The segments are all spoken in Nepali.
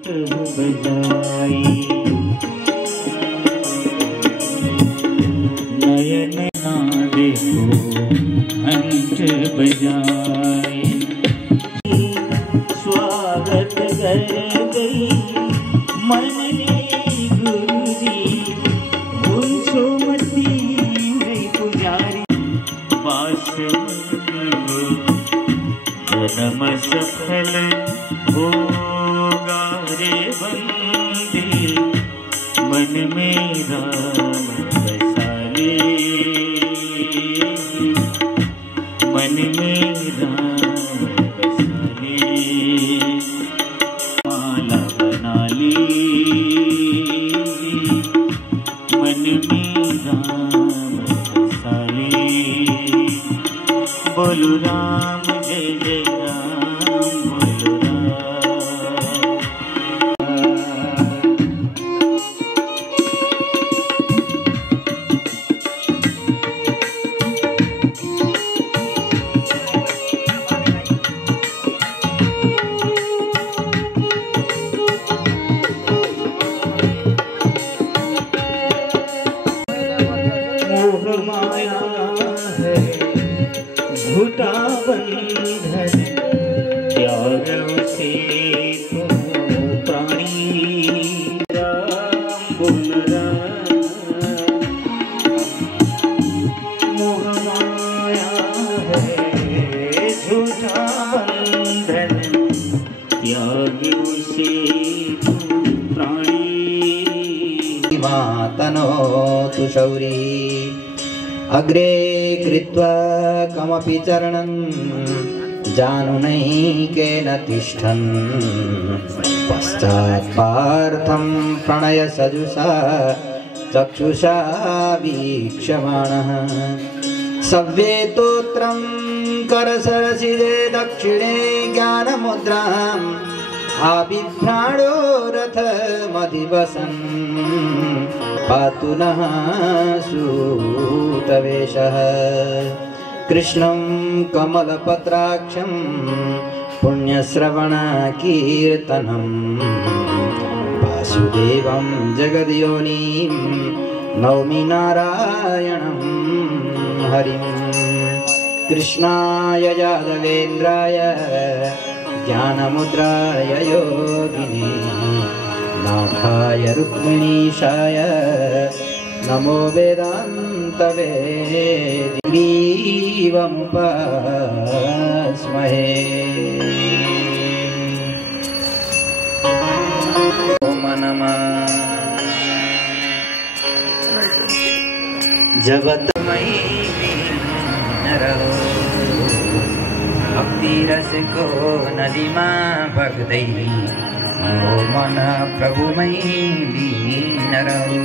बजाई नयन ना देखो घंट बजाई स्वागत कर गई मन गुरुजी उनसो मती हुई पुजारी पास जन्म सफल होगा रे बंदी मन में राम बसा ले मन में राम बसा ले माला बना ली मन में राम बसा ले बोलो राम जय जय राम बोलो झूठा बंधन त्याग से तो प्राणी राम बोल राम मोह माया है झूठा बंधन त्याग से तो प्राणी मातनो तु शौरी अग्रे कृत्वा कमपि चरणं जानुनैकेन तिष्ठन् पश्चात् पार्थं प्रणय सजुषा चक्षुषा वीक्षमाणः सव्येतोत्रं करसरसिजे दक्षिणे ज्ञानमुद्राम् आबिभ्राणो रथमधिवसन् पातु नः सूतवेषः कृष्णं कमलपत्राक्षं पुण्यश्रवणकीर्तनं वासुदेवं जगद्योनिं नौमि नारायणं हरिं कृष्णाय यादवेन्द्राय ज्ञानमुद्राय योगिने नाथाय रुक्मिणीशाय नमो वेदान्तवे ग्रीवमुपास्महे ओम नमः जगतमयी नरो भक्ति रस को नदी माँ भगदई ओ मन प्रभु मई लीन रहो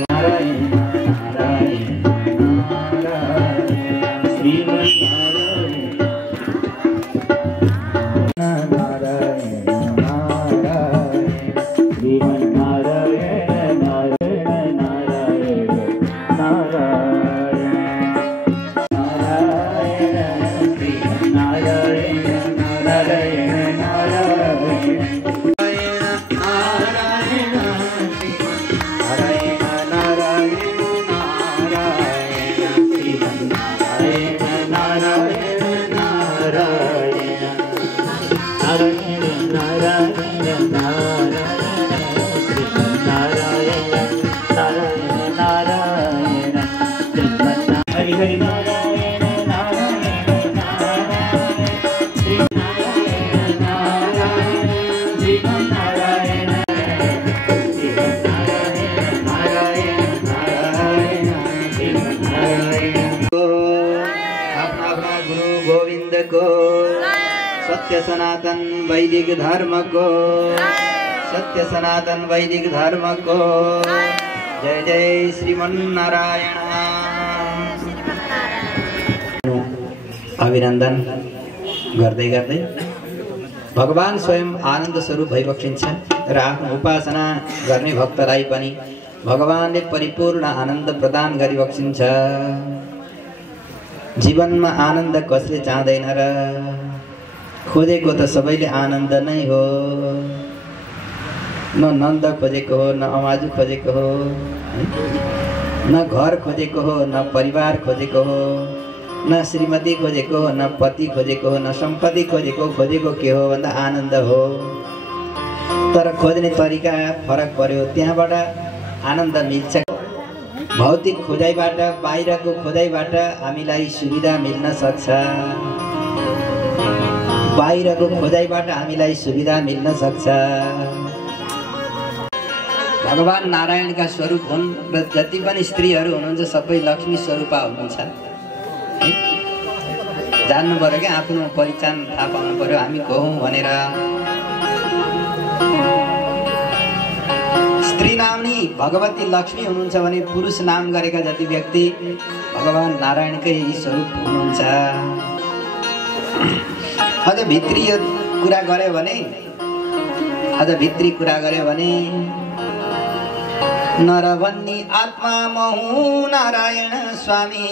सत्य सनातन वैदिक धर्म को सत्य सनातन वैदिक धर्म को जय जय श्रीमन्नारायण। अभिनन्दन गर्दै गर्दै भगवान स्वयं आनन्द स्वरूप भइबक्सिन्छ र आफ्नो उपासना गर्ने भक्तलाई पनि भगवानले परिपूर्ण आनन्द प्रदान गरिबक्सिन्छ। जीवनमा आनन्द कसले चाहदैन र खोजेको त सबैले आनन्द नै हो। न नन्द खोजेको हो, न अमाजु खोजेको हो, न घर खोजेको हो, न परिवार खोजेको हो, न श्रीमती खोजेको हो, न पति खोजेको हो, न सम्पत्ति खोजेको के हो भन्दा आनन्द हो। तर खोज्ने तरिका फरक पर्यो, त्यहाँबाट आनन्द मिल्छ। भौतिक खोजाइबाट, बाहिरको खोजाइबाट हामीलाई सुविधा मिल्न सक्छ, बाहिरको खोजाइबाट हामीलाई सुविधा मिल्न सक्छ। भगवान नारायणका स्वरूप हुन् र जति पनि स्त्रीहरू हुनुहुन्छ सबै लक्ष्मी स्वरूपा हुनुहुन्छ। जान्नु पर्यो क्या, आफ्नो पहिचान थाहा पाउनु पर्यो हामी को हौँ भनेर। स्त्री नामनी भगवती लक्ष्मी हुनुहुन्छ भने पुरुष नाम गरेका जति व्यक्ति भगवान नारायणकै स्वरूप हुनुहुन्छ। अझ भित्री कुरा गर्यो भने नरभन्नी आत्मा महु नारायण स्वामी,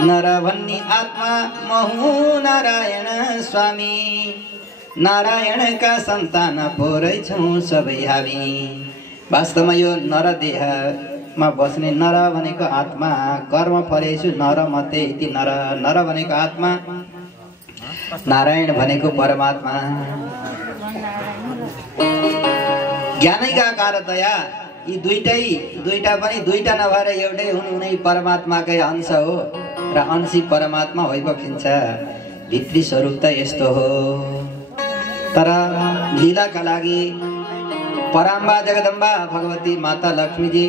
नरभन्नी आत्मा महु नारायण स्वामी, नारायणका सन्तान पो रहेछौँ सबै हामी। वास्तवमा यो नर देहमा बस्ने नर भनेको आत्मा, कर्म फलेषु नर मध्ये इति नर, नर भनेको आत्मा, नारायण भनेको परमात्मा। ज्ञानैका कारतया यी दुईटा पनि दुईटा नभएर एउटै हुन्, उनै परमात्माकै अंश हो र अंशी परमात्मा भइबखिन्छ। भित्री स्वरूप त यस्तो हो। तर लीलाका लागि पराम्बा जगदम्बा भगवती माता लक्ष्मीजी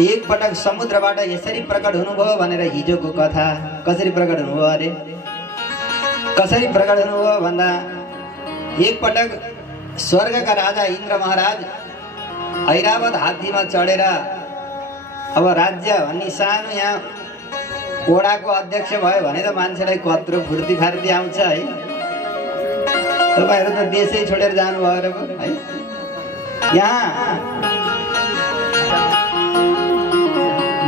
एक पटक समुद्रबाट यसरी प्रकट हुनुभयो भनेर हिजोको कथा कसरी प्रकट हुनुभयो अरे? कसरी प्रकट हुनुभयो भन्दा एक पटक स्वर्गका राजा इन्द्र महाराज ऐरावत हात्तीमा चढेर अब राज्य भन्ने सानो यहाँ ओडाको अध्यक्ष भयो भने त मान्छेलाई कत्रो फुर्ती फार्ती आउँछ है। तपाईहरु त देशै छोडेर जानुभयो र है। यहाँ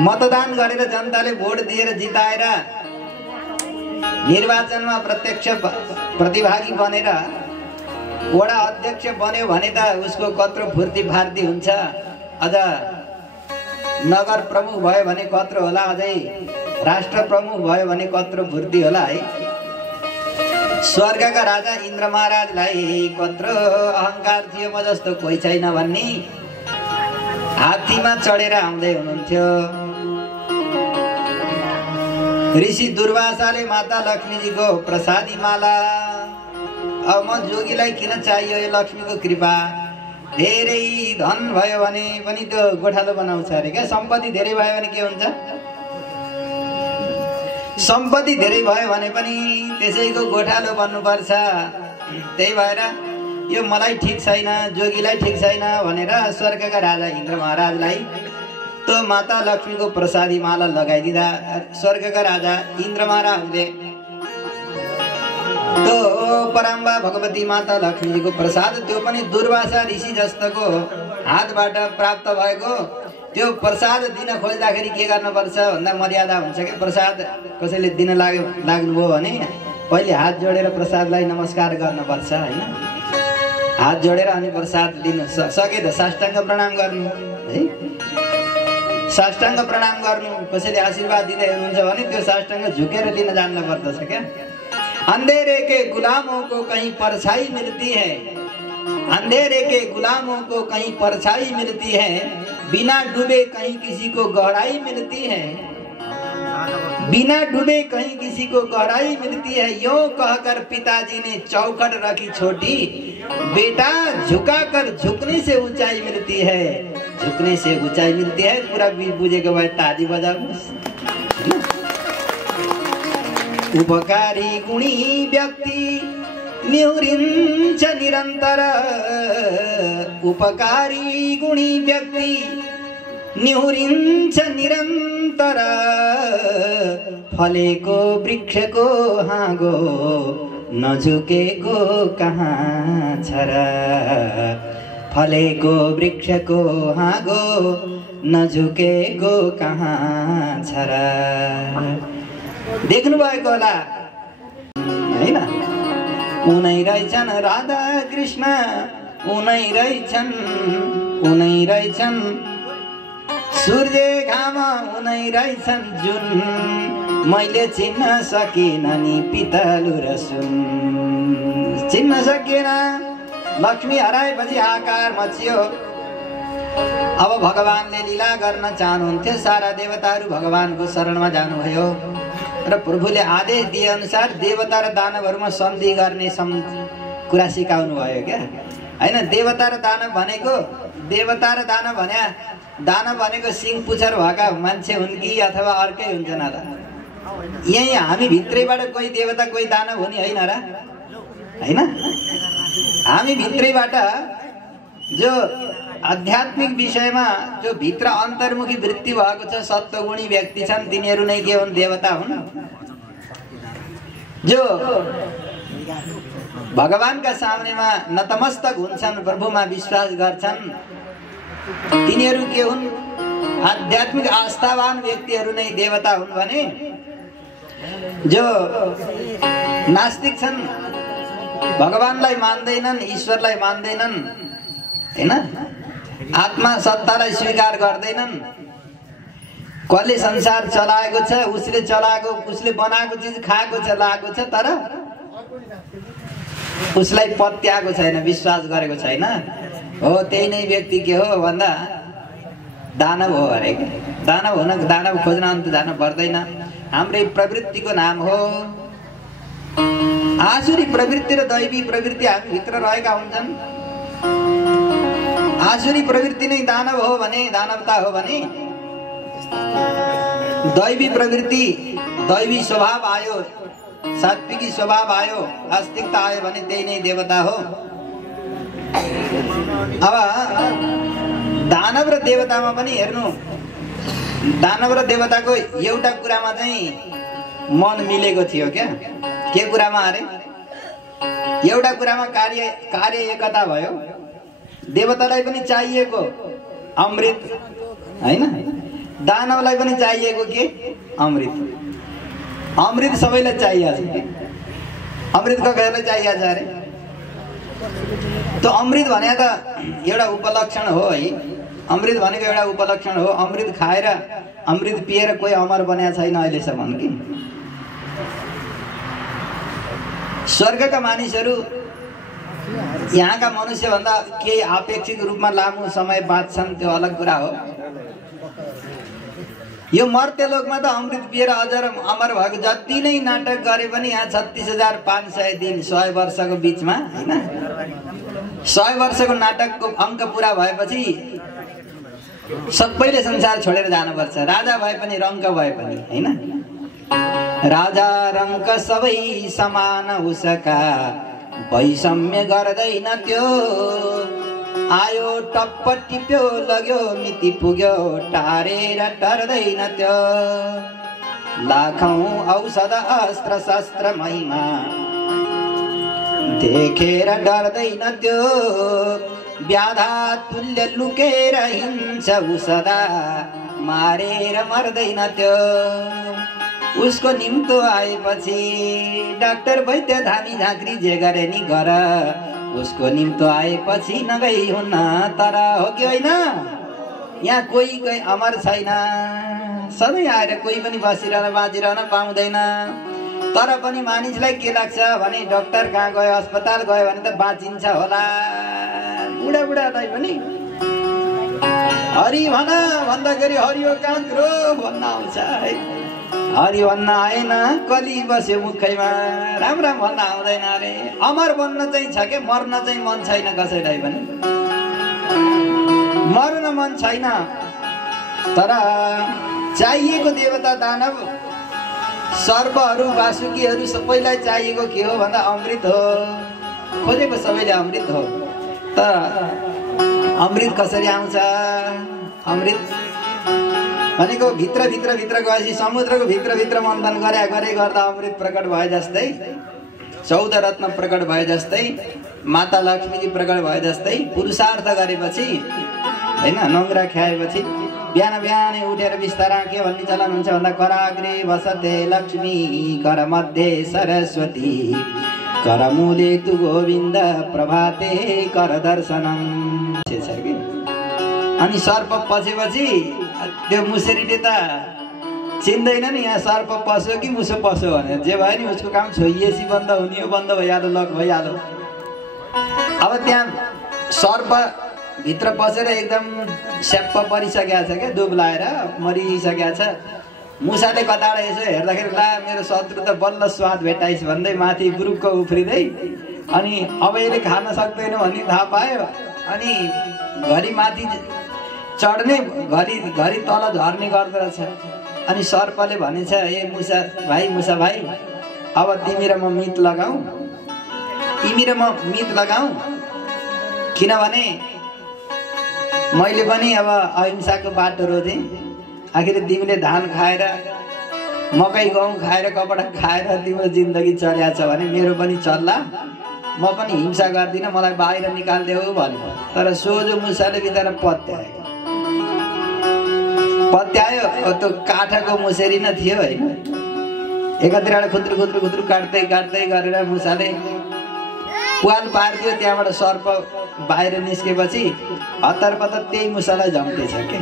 मतदान गरेर जनताले भोट दिएर जिताएर निर्वाचनमा प्रत्यक्ष प्रतिभागी बनेर वडा अध्यक्ष बन्यो भने त उसको कत्रो फुर्ती फार्ती हुन्छ। अझ नगर प्रमुख भयो भने कत्रो होला, अझै राष्ट्र प्रमुख भयो भने कत्रो फुर्ती होला है। स्वर्गका राजा इन्द्र महाराजलाई कत्रो अहंकार थियो, म जस्तो कोही छैन भन्ने। हात्तीमा चढेर आउँदै हुनुहुन्थ्यो। ऋषि दुर्वासाले माता लक्ष्मीजीको प्रसादी माला, अब म जोगीलाई किन चाहियो यो लक्ष्मीको कृपा, धेरै धन भयो भने पनि त्यो गोठालो बनाउँछ अरे क्या। सम्पत्ति धेरै भयो भने के हुन्छ? सम्पत्ति धेरै भयो भने पनि त्यसैको गोठालो बन्नुपर्छ। त्यही भएर यो मलाई ठिक छैन, जोगीलाई ठिक छैन भनेर स्वर्गका राजा इन्द्र महाराजलाई त्यो माता लक्ष्मीको प्रसादी माला लगाइदिँदा स्वर्गका राजा इन्द्र महाराजले त्यो पराम्बा भगवती माता लक्ष्मीको प्रसाद, त्यो पनि दुर्वासा ऋषि जस्तोको हातबाट प्राप्त भएको त्यो प्रसाद दिन खोज्दाखेरि के गर्नुपर्छ भन्दा मर्यादा हुन्छ क्या। प्रसाद कसैले दिन लाग्नुभयो भने पहिले हात जोडेर प्रसादलाई नमस्कार गर्नुपर्छ हैन। हात जोडेर अनि प्रसाद दिन सके त साष्टाङ्ग प्रणाम गर्नु है। साष्टाङ्ग प्रणाम गर्नु, कसैले आशीर्वाद दिँदै हुनुहुन्छ भने त्यो साष्टाङ्ग झुकेर लिन जान्न पर्दछ क्या। अंधेरे के गुलामों को कहीं परछाई मिलती है, अंधेरे के गुलामों को कहीं परछाई मिलती है, बिना डूबे कहीं किसी को गहराई मिलती है, बिना डूबे कहीं किसी को गहराई मिलती है। यूं कहकर पिताजी ने चौखट रखी छोटी, बेटा झुकाकर झुकने से ऊंचाई मिलती है, झुकने से ऊंचाई मिलती है। पूरा भी बुझेको भए ताली बजाउनुस्। उपकारी गुणी व्यक्ति निहुरिन्छ निरन्तर, उपकारी गुणी व्यक्ति निहुरिन्छ निरन्तर, फलेको वृक्षको हाँगो नझुकेको कहाँ छ र, फलेको वृक्षको हाँगो नझुकेको कहाँ छ र। देख्नु भएको होला हैन? उनै रहेछन् राधा कृष्ण उनै रहेछन् उनै रहेछन् सूर्य घाम उनै रहेछन् जुन मैले चिन्न सकिन नि पितलु र सुन चिन्न सकिएन लक्ष्मी हराएपछि आकार मचियो अब भगवानले लीला गर्न चाहनुहुन्थ्यो सारा देवताहरू भगवानको शरणमा जानुभयो र प्रभुले आदेश दिए अनुसार देवता र दानवहरूमा सन्धि गर्ने कुरा सिकाउनु भयो क्या हैन देवता र दानव भनेको देवता र दानव भन्या दानव भनेको सिंह पुच्छर भएका मान्छे हुन् कि अथवा अर्कै हुन्छन् र यही हामी भित्रैबाट कोही देवता कोही दानव हुने होइन र हैन हामी भित्रैबाट जो आध्यात्मिक विषयमा जो भित्र अन्तर्मुखी वृत्ति भएको छ सत्वगुणी व्यक्ति छन् तिनीहरू नै के हुन् देवता हुन् जो भगवानका सामनेमा नतमस्तक हुन्छन् प्रभुमा विश्वास गर्छन् तिनीहरू के हुन् आध्यात्मिक आस्थावान व्यक्तिहरू नै देवता हुन् भने जो नास्तिक छन् भगवानलाई मान्दैनन् ईश्वरलाई मान्दैनन् हैन आत्मा सत्तालाई स्वीकार गर्दैनन् कसले संसार चलाएको छ उसले चलाएको उसले बनाएको चिज खाएको छ लाएको छ तर उसलाई पत्याएको छैन विश्वास गरेको छैन हो त्यही नै व्यक्ति के हो भन्दा दानव हो अरे दानव हुन दानव खोज्न अन्त जान पर्दैन हाम्रै प्रवृत्तिको नाम हो आसुरी प्रवृत्ति र दैवी प्रवृत्ति हामी भित्र रहेका हुन्छन् आसुरी प्रवृत्ति नै दानव हो भने दानवता हो भने दैवी प्रवृत्ति दैवी स्वभाव आयो सात्विकी स्वभाव आयो आस्तिकता आयो भने त्यही नै देवता हो अब दानव र देवतामा पनि हेर्नु दानव र देवताको एउटा कुरामा चाहिँ मन मिलेको थियो क्या के कुरामा अरे एउटा कुरामा कार्य एकता भयो देवतालाई पनि चाहिएको अमृत हैन दानवलाई पनि चाहिएको के अमृत सबैलाई चाहिएको छ अमृत कसैलाई चाहिएको छ अरे त्यो अमृत भने त एउटा उपलक्षण हो है अमृत भनेको एउटा उपलक्षण हो अमृत खाएर अमृत पिएर कोही अमर बनेको छैन अहिलेसम्म कि स्वर्गका मानिसहरू यहाँका मनुष्यभन्दा केही आपेक्षिक रूपमा लामो समय बाँच्छन् त्यो अलग कुरा हो यो मर्त्यलोकमा त अमृत पिएर अझ अमर भएको जति नै नाटक गरे पनि यहाँ 36,500 दिन 100 वर्षको बिचमा हैन 100 वर्षको नाटकको अङ्क पुरा भएपछि सबैले संसार छोडेर जानुपर्छ राजा भए पनि रङ्क भए पनि हैन राजा रङ्क सबै समान उसका वैषम्य गर्दैन त्यो आयो टप्प टिप्यो लग्यो मिति पुग्यो टारेर टर्दैन त्यो लाखौं औषध अस्त्र शस्त्र महिमा देखेर डर्दैन त्यो व्याधा तुल्य लुकेर हिँड्छ उ सदा मारेर मर्दैन त्यो उसको निम्तो आएपछि डाक्टर वैद्य धामी झाँक्री जे गरे नि गर उसको निम्तो आएपछि नगई हुन्न तर हो कि होइन यहाँ कोही अमर छैन सधैँ आएर कोही पनि बसिरहन बाँचिरहन पाउँदैन तर पनि मानिसलाई के लाग्छ भने डाक्टर कहाँ गयो अस्पताल गयो भने त बाँचिन्छ होला बुढाबुढालाई पनि हरि भन भन्दाखेरि हरियो काँक्रो भन्न आउँछ है हरि भन्न आएन कली बस्यो मुखैमा राम राम भन्न आउँदैन अरे अमर बन्न चाहिँ छ के मर्न चाहिँ मन छैन कसैलाई पनि मर्न मन छैन तर चाहिएको देवता दानव सर्पहरू वासुकीहरू सबैलाई चाहिएको के हो भन्दा अमृत हो खोजेको सबैले अमृत हो तर अमृत कसरी आउँछ अमृत भनेको भित्र गएपछि समुद्रको भित्र मन्थन गरे गर्दा अमृत प्रकट भए जस्तै 14 रत्न प्रकट भए जस्तै माता लक्ष्मीजी प्रकट भए जस्तै पुरुषार्थ गरेपछि हैन नङ्ग्रा खाएपछि बिहानै उठेर बिस्तारा के भन्ने चलन हुन्छ भन्दा कराग्रे वसते लक्ष्मी कर मध्ये सरस्वती करमूले तु गोविन्द प्रभाते कर दर्शनम। अनि सर्प पसेपछि त्यो मुसेरीले त चिन्दैन नि यहाँ सर्प पस्यो कि मुसो पस्यो भनेर। जे भयो नि उसको काम छोइएसी बन्द हुने हो, बन्द भइहाल्यो, लक भइहाल्यो। अब त्यहाँ सर्प भित्र पसेर एकदम स्याप्प परिसकेको छ क्या, दुब्लाएर मरिसकेको छ। मुसाले कताबाट यसो हेर्दाखेरि ला मेरो शत्रु त बल्ल स्वाद भेटाइस् भन्दै माथि बुरुक्क उफ्रिँदै अनि अब यसले खान सक्दैन भन्ने थाहा पायो। अनि घरि माथि चढ्ने घरि तल झर्ने गर्दो रहेछ। अनि सर्पले भनेछ, ए मुसा भाइ अब तिमी र म मित लगाऊ, किनभने मैले पनि अब अहिंसाको बाटो रोजेँ। आखिर तिमीले धान खाएर मकै गहुँ खाएर कपडा खाएर तिम्रो जिन्दगी चल्या छ भने मेरो पनि चल्ला, म पनि हिंसा गर्दिनँ, मलाई बाहिर निकालिदेऊ भन्यो। तर सोझो मुसाले बिचरा पत्यायो। त्यो काठको मुसेरी नै थियो होइन। एकातिरबाट खुत्रु काट्दै गरेर मुसाले पुवाल पारिदियो। त्यहाँबाट सर्प बाहिर निस्केपछि हतार पत्तर त्यही मुसालाई झम्टेछ के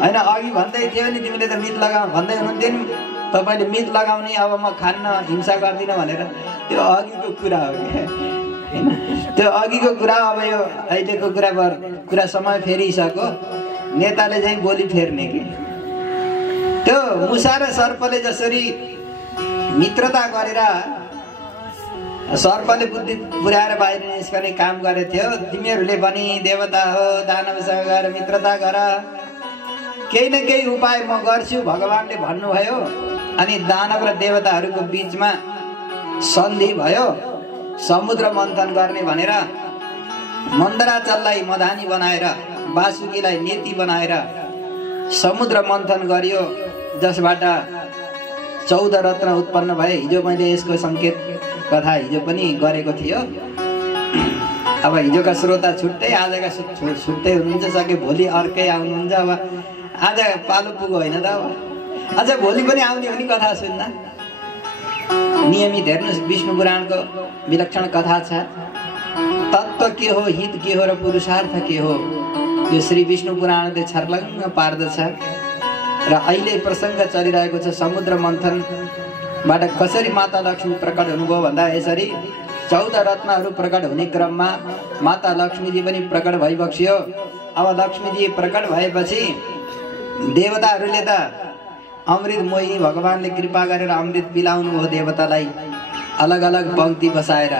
होइन। अघि भन्दै थियो नि तिमीले त मित लगाऊ भन्दै हुनुहुन्थ्यो नि, तपाईँले मित लगाउने, अब म खान्न हिंसा गर्दिनँ भनेर। त्यो अघिको कुरा हो क्या होइन, त्यो अघिको कुरा। अब यो अहिलेको कुरा समय फेरिसक्यो, नेताले चाहिँ बोली फेर्ने कि। त्यो मुसा र सर्पले जसरी मित्रता गरेर सर्पले बुद्धि पुर्याएर बाहिर निस्कने काम गरेको थियो, तिमीहरूले पनि देवता हो, दानवसँग गएर मित्रता गर, केही न केही उपाय म गर्छु भगवानले भन्नुभयो। अनि दानव र देवताहरूको बीचमा सन्धि भयो, समुद्र मन्थन गर्ने भनेर मन्दराचललाई मधानी बनाएर वासुकीलाई नेति बनाएर समुद्र मन्थन गरियो, जसबाट 14 रत्न उत्पन्न भए। हिजो मैले यसको सङ्केत कथा हिजो पनि गरेको थियो। अब हिजोका श्रोता छुट्टै, आजका छुट्टै हुनुहुन्छ, सके भोलि अर्कै आउनुहुन्छ। अब आज पालो पुगो होइन त, अब अझ भोलि पनि आउने हो नि कथा सुन्न। नियमित हेर्नुहोस्, विष्णु पुराणको विलक्षण कथा छ। तत्त्व के हो, हित के हो र पुरुषार्थ के हो, यो श्री विष्णु पुराणले छर्लङ्ग पार्दछ। र अहिले प्रसङ्ग चलिरहेको छ समुद्र मन्थनबाट कसरी माता लक्ष्मी प्रकट हुनुभयो भन्दा यसरी 14 रत्नहरू प्रकट हुने क्रममा माता लक्ष्मीजी पनि प्रकट भइबक्सियो। अब लक्ष्मीजी प्रकट भएपछि देवताहरूले त अमृत मोही भगवानले कृपा गरेर अमृत पिलाउनु हो देवतालाई, अलग अलग पंक्ति बसाएर।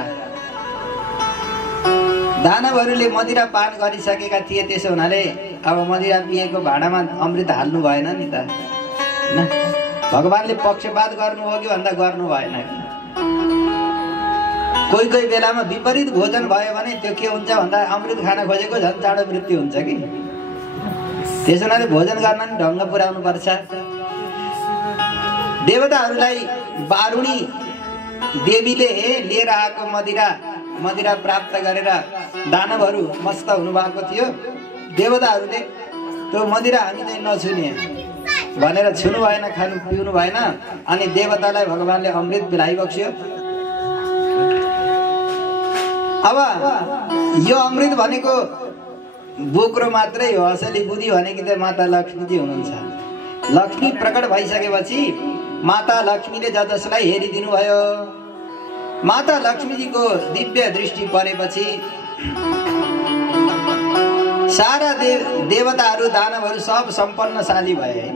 दानवहरूले मदिरा पान गरिसकेका थिए, त्यसो हुनाले अब मदिरा पिएको भाँडामा अमृत हाल्नु भएन नि त। भगवानले पक्षपात गर्नु हो कि भन्दा गर्नु भएन। कोही बेलामा विपरीत भोजन भयो भने त्यो के हुन्छ भन्दा अमृत खान खोजेको झन् चाँडो मृत्यु हुन्छ कि। त्यसो हुनाले भोजन गर्न नि ढङ्ग पुर्याउनु पर्छ। देवताहरूलाई बारुणी देवीले लिएर आएको मदिरा प्राप्त गरेर दानवहरू मस्त हुनुभएको थियो। देवताहरूले त्यो मदिरा हामी चाहिँ नछुने भनेर छुनु भएन, खानु पिउनु भएन। अनि देवतालाई भगवानले अमृत पिलाइबक्स्यो। अब यो अमृत भनेको बोक्रो मात्रै हो, असली बुद्धि भनेकी त माता लक्ष्मीजी हुनुहुन्छ। लक्ष्मी प्रकट भइसकेपछि माता लक्ष्मीले जसलाई हेरिदिनु भयो, माता लक्ष्मीजीको दिव्य दृष्टि परेपछि सारा देवताहरू दानवहरू सब सम्पन्नशाली भए।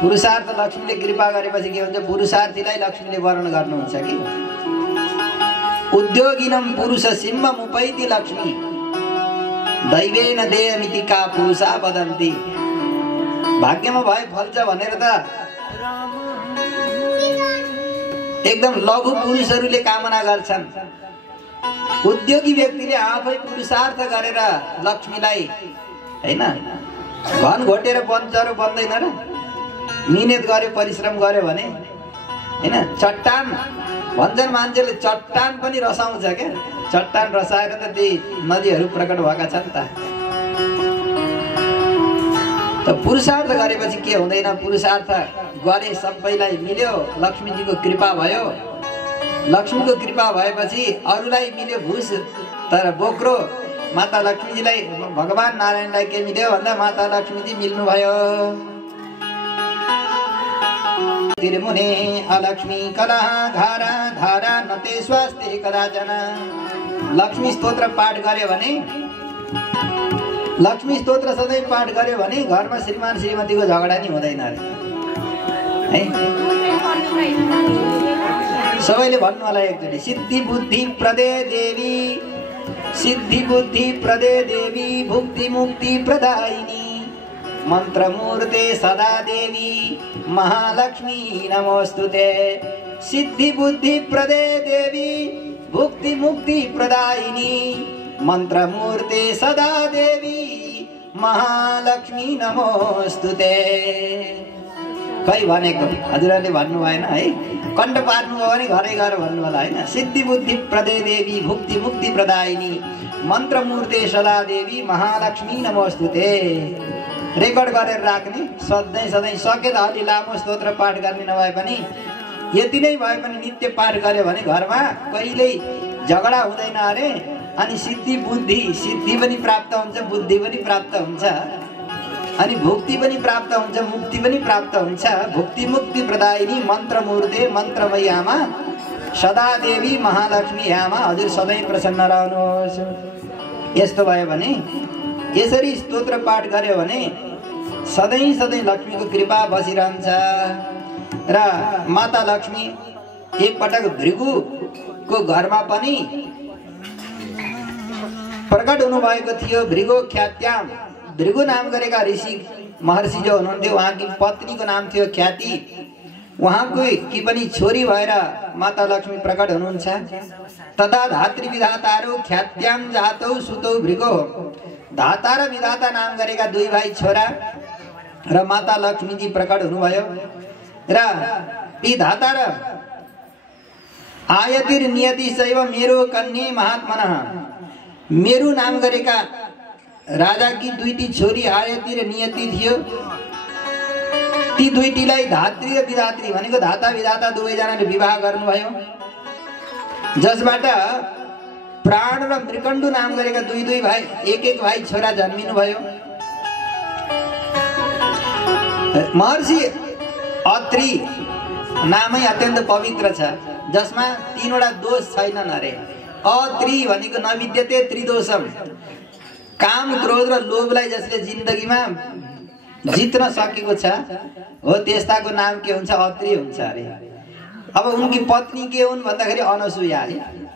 पुरुषार्थ लक्ष्मीले कृपा गरेपछि के हुन्छ, पुरुषार्थीलाई लक्ष्मीले वर्ण गर्नुहुन्छ कि उद्योगिनम पुरुष सिंह मुपैति लक्ष्मी दैवेन देयमिति का पुरुषा वदन्ति। भाग्यमा भए फल्छ भनेर त एकदम लघु पुरुषहरूले कामना गर्छन्। उद्योगी व्यक्तिले आफै पुरुषार्थ गरेर लक्ष्मीलाई हैन घन घोटेर बन्चरो बन्दैन र, मिहिनेत गर्यो परिश्रम गर्यो भने हैन। चट्टान भन्छन् मान्छेले, चट्टान पनि रसाउँछ क्या। चट्टान रसाएर त ती नदीहरू प्रकट भएका छन् त पुरुषार्थ गरेपछि के हुँदैन, पुरुषार्थ गरे सबैलाई मिल्यो, लक्ष्मीजीको कृपा भयो। लक्ष्मीको कृपा भएपछि अरूलाई मिल्यो भुस, तर बोक्रो माता लक्ष्मीजीलाई भगवान नारायणलाई के मिल्यो भन्दा माता लक्ष्मीजी मिल्नु भयो। तिरमुने अलक्ष्मी कलह धारा धारा नते स्वास्ते कदाचन। लक्ष्मी स्तोत्र पाठ गर्यो भने, लक्ष्मी स्तोत्र सधैँ पाठ गर्यो भने घरमा श्रीमान श्रीमतीको झगडा नि हुँदैन अरे है। सबैले भन्नु होला एकचोटि, सिद्धि बुद्धि प्रदे देवी, सिद्धि बुद्धि प्रदे देवी, भुक्ति मुक्ति प्रदायिनी, मन्त्रमूर्ते सदा देवी, महालक्ष्मी नमोस्तुते। सिद्धि बुद्धि प्रदे देवी, भुक्ति मुक्ति प्रदायिनी, मन्त्रमूर्ते सदा देवी, महालक्ष्मी नमोस्तुते। खै भनेको हजुरहरूले भन्नु भएन है, कण्ठ पार्नुभयो भने घरै गएर भन्नु होला होइन। सिद्धि बुद्धि प्रदे देवी, भुक्ति मुक्ति प्रदायिनी, मन्त्रमूर्ते सदा देवी, महालक्ष्मी नमोस्तुते। रेकर्ड गरेर राख्ने, सधैँ सधैँ सके त अलि लामो स्तोत्र पाठ गर्ने नभए पनि यति नै भए पनि नित्य पाठ गर्यो भने घरमा कहिल्यै झगडा हुँदैन अरे। अनि सिद्धि बुद्धि, सिद्धि पनि प्राप्त हुन्छ, बुद्धि पनि प्राप्त हुन्छ, अनि भुक्ति पनि प्राप्त हुन्छ, मुक्ति पनि प्राप्त हुन्छ। भुक्ति मुक्ति प्रदायिनी, मन्त्रमूर्ते मन्त्रमयी आमा सदा देवी, महालक्ष्मी आमा हजुर सधैँ प्रसन्न रहनुहोस्। यस्तो भयो भने, यसरी स्तोत्र पाठ गर्यो भने सधैँ सधैँ लक्ष्मीको कृपा बसिरहन्छ। र माता लक्ष्मी एकपटक भृगुको घरमा पनि प्रकट हुनुभएको थियो। भृगु ख्यात्याम, भृगु नाम गरेका ऋषि महर्षि जो हुनुहुन्थ्यो, उहाँकी पत्नीको नाम थियो ख्याति। उहाँको कि पनि छोरी भएर माता लक्ष्मी प्रकट हुनुहुन्छ। तथा धात्री विधाताहरू ख्यात्याम जातौ सुतौ भृगो, धाता र विधाता नाम गरेका दुई भाइ छोरा र माता लक्ष्मीजी प्रकट हुनुभयो। र ती धाता र आयतिर नियति सैव मेरो कन्ये महात्मनः, मेरु नाम गरेका राजाकी दुईटी छोरी आयति र नियति थियो। ती दुईटीलाई धात्री र विधात्री भनेको धाता विधाता दुवैजनाले विवाह गर्नुभयो, जसबाट प्राण र मृकण्डु नाम गरेका दुई दुई भाइ, एक एक भाइ छोरा जन्मिनु भयो। महर्षि अत्रि नामै अत्यन्त पवित्र छ, जसमा तीनवटा दोष छैनन् अरे। अत्रि भनेको नविद्यते त्रिदोषम, काम क्रोध र लोभलाई जसले जिन्दगीमा जित्न सकेको छ हो त्यस्ताको नाम के हुन्छ, अत्रि हुन्छ अरे। अब उनकी पत्नी के हुन् भन्दाखेरि अनसुया।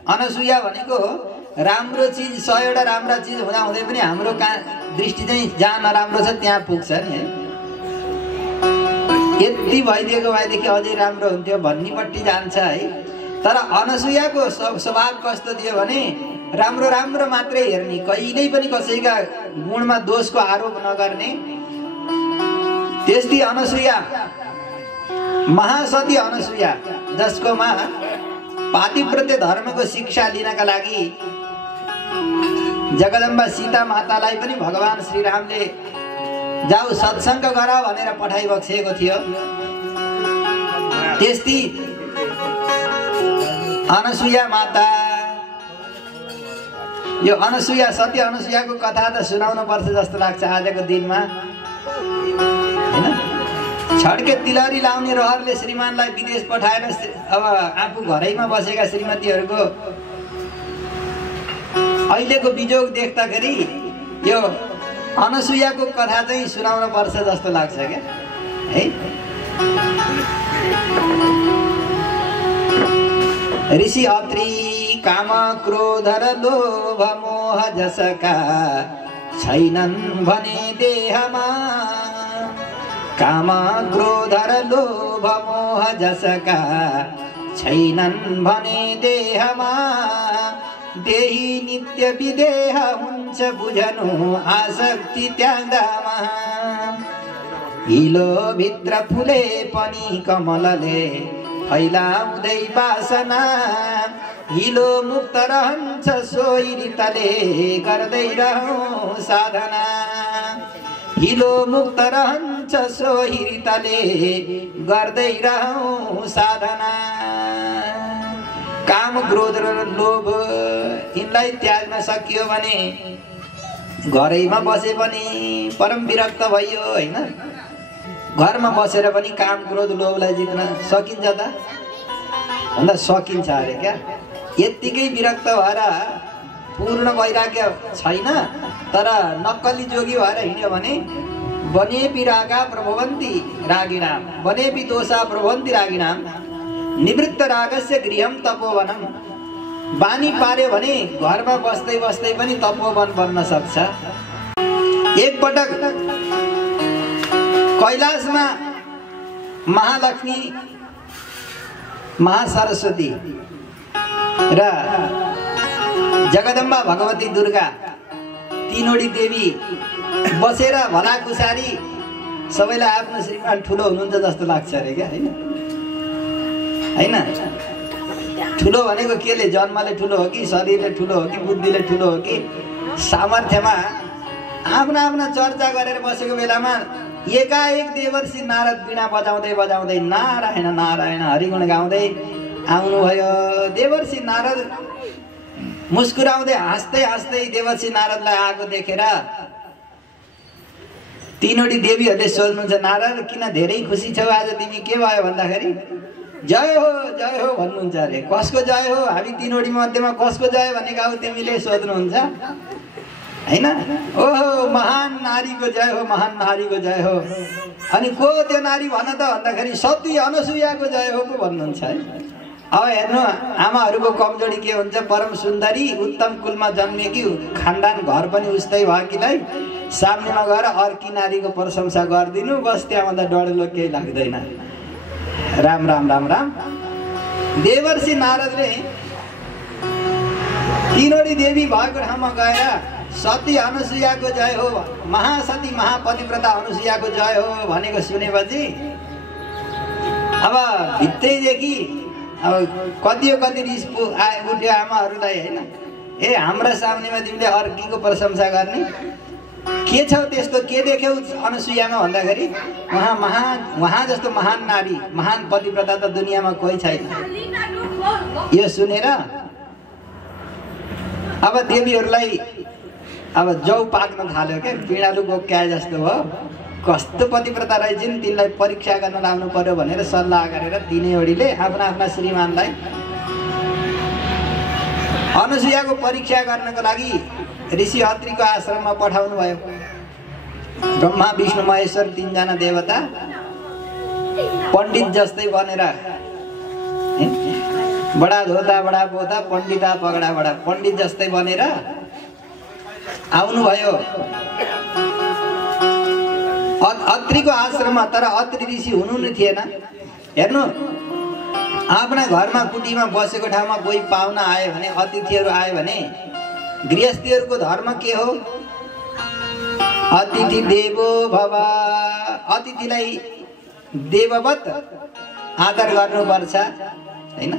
अनसुया भनेको राम्रो चिज, 100वटा राम्रा चिज हुँदा हुँदै पनि हाम्रो दृष्टि चाहिँ जहाँ नराम्रो छ त्यहाँ पुग्छ नि है। यति भइदिएको भएदेखि अझै राम्रो हुन्थ्यो भन्नेपट्टि जान्छ है। तर अनसुयाको स्वभाव कस्तो थियो भने राम्रो राम्रो मात्रै हेर्ने, कहिल्यै पनि कसैका गुणमा दोषको आरोप नगर्ने। त्यस्तै अनसुया, महासती अनसुया, जसकोमा पातिव्रत्य धर्मको शिक्षा लिनका लागि जगदम्बा सीता मातालाई पनि भगवान श्रीरामले जाऊ सत्सङ्ग गर भनेर पठाइबक्सेको थियो। त्यस्तै अनसुया माता, यो अनसुया सती अनसुयाको कथा त सुनाउनु पर्छ जस्तो लाग्छ आजको दिनमा हैन। छड्के तिलहरी लाउने रहरले श्रीमानलाई विदेश पठाएर अब आफू घरैमा बसेका श्रीमतीहरूको अहिलेको बिजोग देख्दाखेरि यो अनसुयाको कथा चाहिँ सुनाउन पर्छ जस्तो लाग्छ क्या है। ऋषि अत्रि काम क्रोध र लोभ मोह जसका छैनन् भने देहमा, काम क्रोध र लोभ मोह जसका छैनन् भने देहमा, देही नित्य विदेह हुन्छ बुझनु आसक्ति त्याग्दामा। हिलो भित्र फुले पनि कमलले फैलाउँदै वासना, हिलो मुक्त रहन्छ सोही तले गर्दै रहौं साधना, हिलो मुक्त रहन्छ सोही तले गर्दै रहौं साधना। काम क्रोध र लोभ यिनलाई त्याग्न सकियो भने घरैमा बसे पनि परम विरक्त भयो हैन। घरमा बसेर पनि काम क्रोध लोभलाई जित्न सकिन्छ त भन्दा सकिन्छ अरे क्या। यत्तिकै विरक्त भएर पूर्ण वैराग्य छैन तर नक्कली जोगी भएर हिँड्यो भने वनेपि रागा प्रभवन्ति रागिणाम वनेपि दोषा प्रभवन्ति रागिणाम निवृत्त रागस्य गृहम तपोवनम। बानी पार्यो भने घरमा बस्दै बस्दै पनि तपोवन बन्न सक्छ। एकपटक कैलाशमा महालक्ष्मी महासरस्वती र जगदम्बा भगवती दुर्गा तीनवटी देवी बसेर भलाकुसारी सबैलाई आफ्नो श्रीमान ठुलो हुनुहुन्छ जस्तो लाग्छ अरे क्या हैन। हैन ठुलो भनेको केले जन्मले ठुलो हो कि शरीरले ठुलो हो कि बुद्धिले ठुलो हो कि सामर्थ्यमा आफ्ना आफ्ना चर्चा गरेर बसेको बेलामा एकाएक देवर्षि नारद वीणा बजाउँदै बजाउँदै नारायण नारायण हरिगुण गाउँदै आउनुभयो। देवर्षि नारद मुस्कुराउँदै हाँस्दै हाँस्दै देवर्षि नारदलाई आएको देखेर तीनवटी देवीहरूले सोध्नुहुन्छ नारद किन धेरै खुसी छौ आज तिमी के भयो भन्दाखेरि जय हो भन्नुहुन्छ अरे। कसको जय हो? हामी तीनवटी मध्येमा कसको जय भनेका हो तिमीले सोध्नुहुन्छ हैन। ओहो महान नारीको जय हो महान नारीको जय हो। अनि को त्यो नारी भन त भन्दाखेरि सती अनसुयाको जय हो पो भन्नुहुन्छ है। अब हेर्नु आमाहरूको कमजोरी के हुन्छ परम सुन्दरी उत्तम कुलमा जन्मेकी खानदान घर पनि उस्तै भएकीलाई सामनेमा गएर अर्की नारीको प्रशंसा गरिदिनु बस त्यहाँभन्दा डढेलो केही लाग्दैन। राम राम राम राम। देवर्षि नारदले तीनवटी देवी भएको ठाउँमा गएर सती अनुसुयाको जय हो महासती महापतिव्रता अनुसुयाको जय हो भनेको सुनेपछि अब भित्रैदेखि अब कति रिस उठ्यो आमाहरूलाई हैन। ए हाम्रा सामनेमा तिमीले अर्कीको प्रशंसा गर्ने के छ त्यस्तो के देख्यौ अनुसुयामा भन्दाखेरि उहाँ जस्तो महान नारी महान पतिव्रता त दुनियाँमा कोही छैन। यो सुनेर अब देवीहरूलाई अब जौ पाक्न थाल्यो क्या पिँडालु गोक्याए जस्तो भयो। कस्तो पतिव्रता रहेछन् तिनलाई परीक्षा गर्न लाउनु पर्यो भनेर सल्लाह गरेर तीनैवटीले आफ्ना आफ्ना श्रीमानलाई अनुसुयाको परीक्षा गर्नको लागि ऋषि अत्रिको आश्रममा पठाउनु भयो। ब्रह्मा विष्णु महेश्वर तीनजना देवता पण्डित जस्तै बनेर बडा धोता बडा पोता पण्डिता पगडा बडा पण्डित जस्तै बनेर आउनुभयो अत्रिको आश्रममा। तर अत्रि ऋषि हुनु नै थिएन। हेर्नु आफ्ना घरमा कुटीमा बसेको ठाउँमा कोही पाहुना आयो भने अतिथिहरू आयो भने गृहस्थीहरूको धर्म के हो? अतिथि देवो भव। अतिथिलाई देववत आदर गर्नुपर्छ हैन।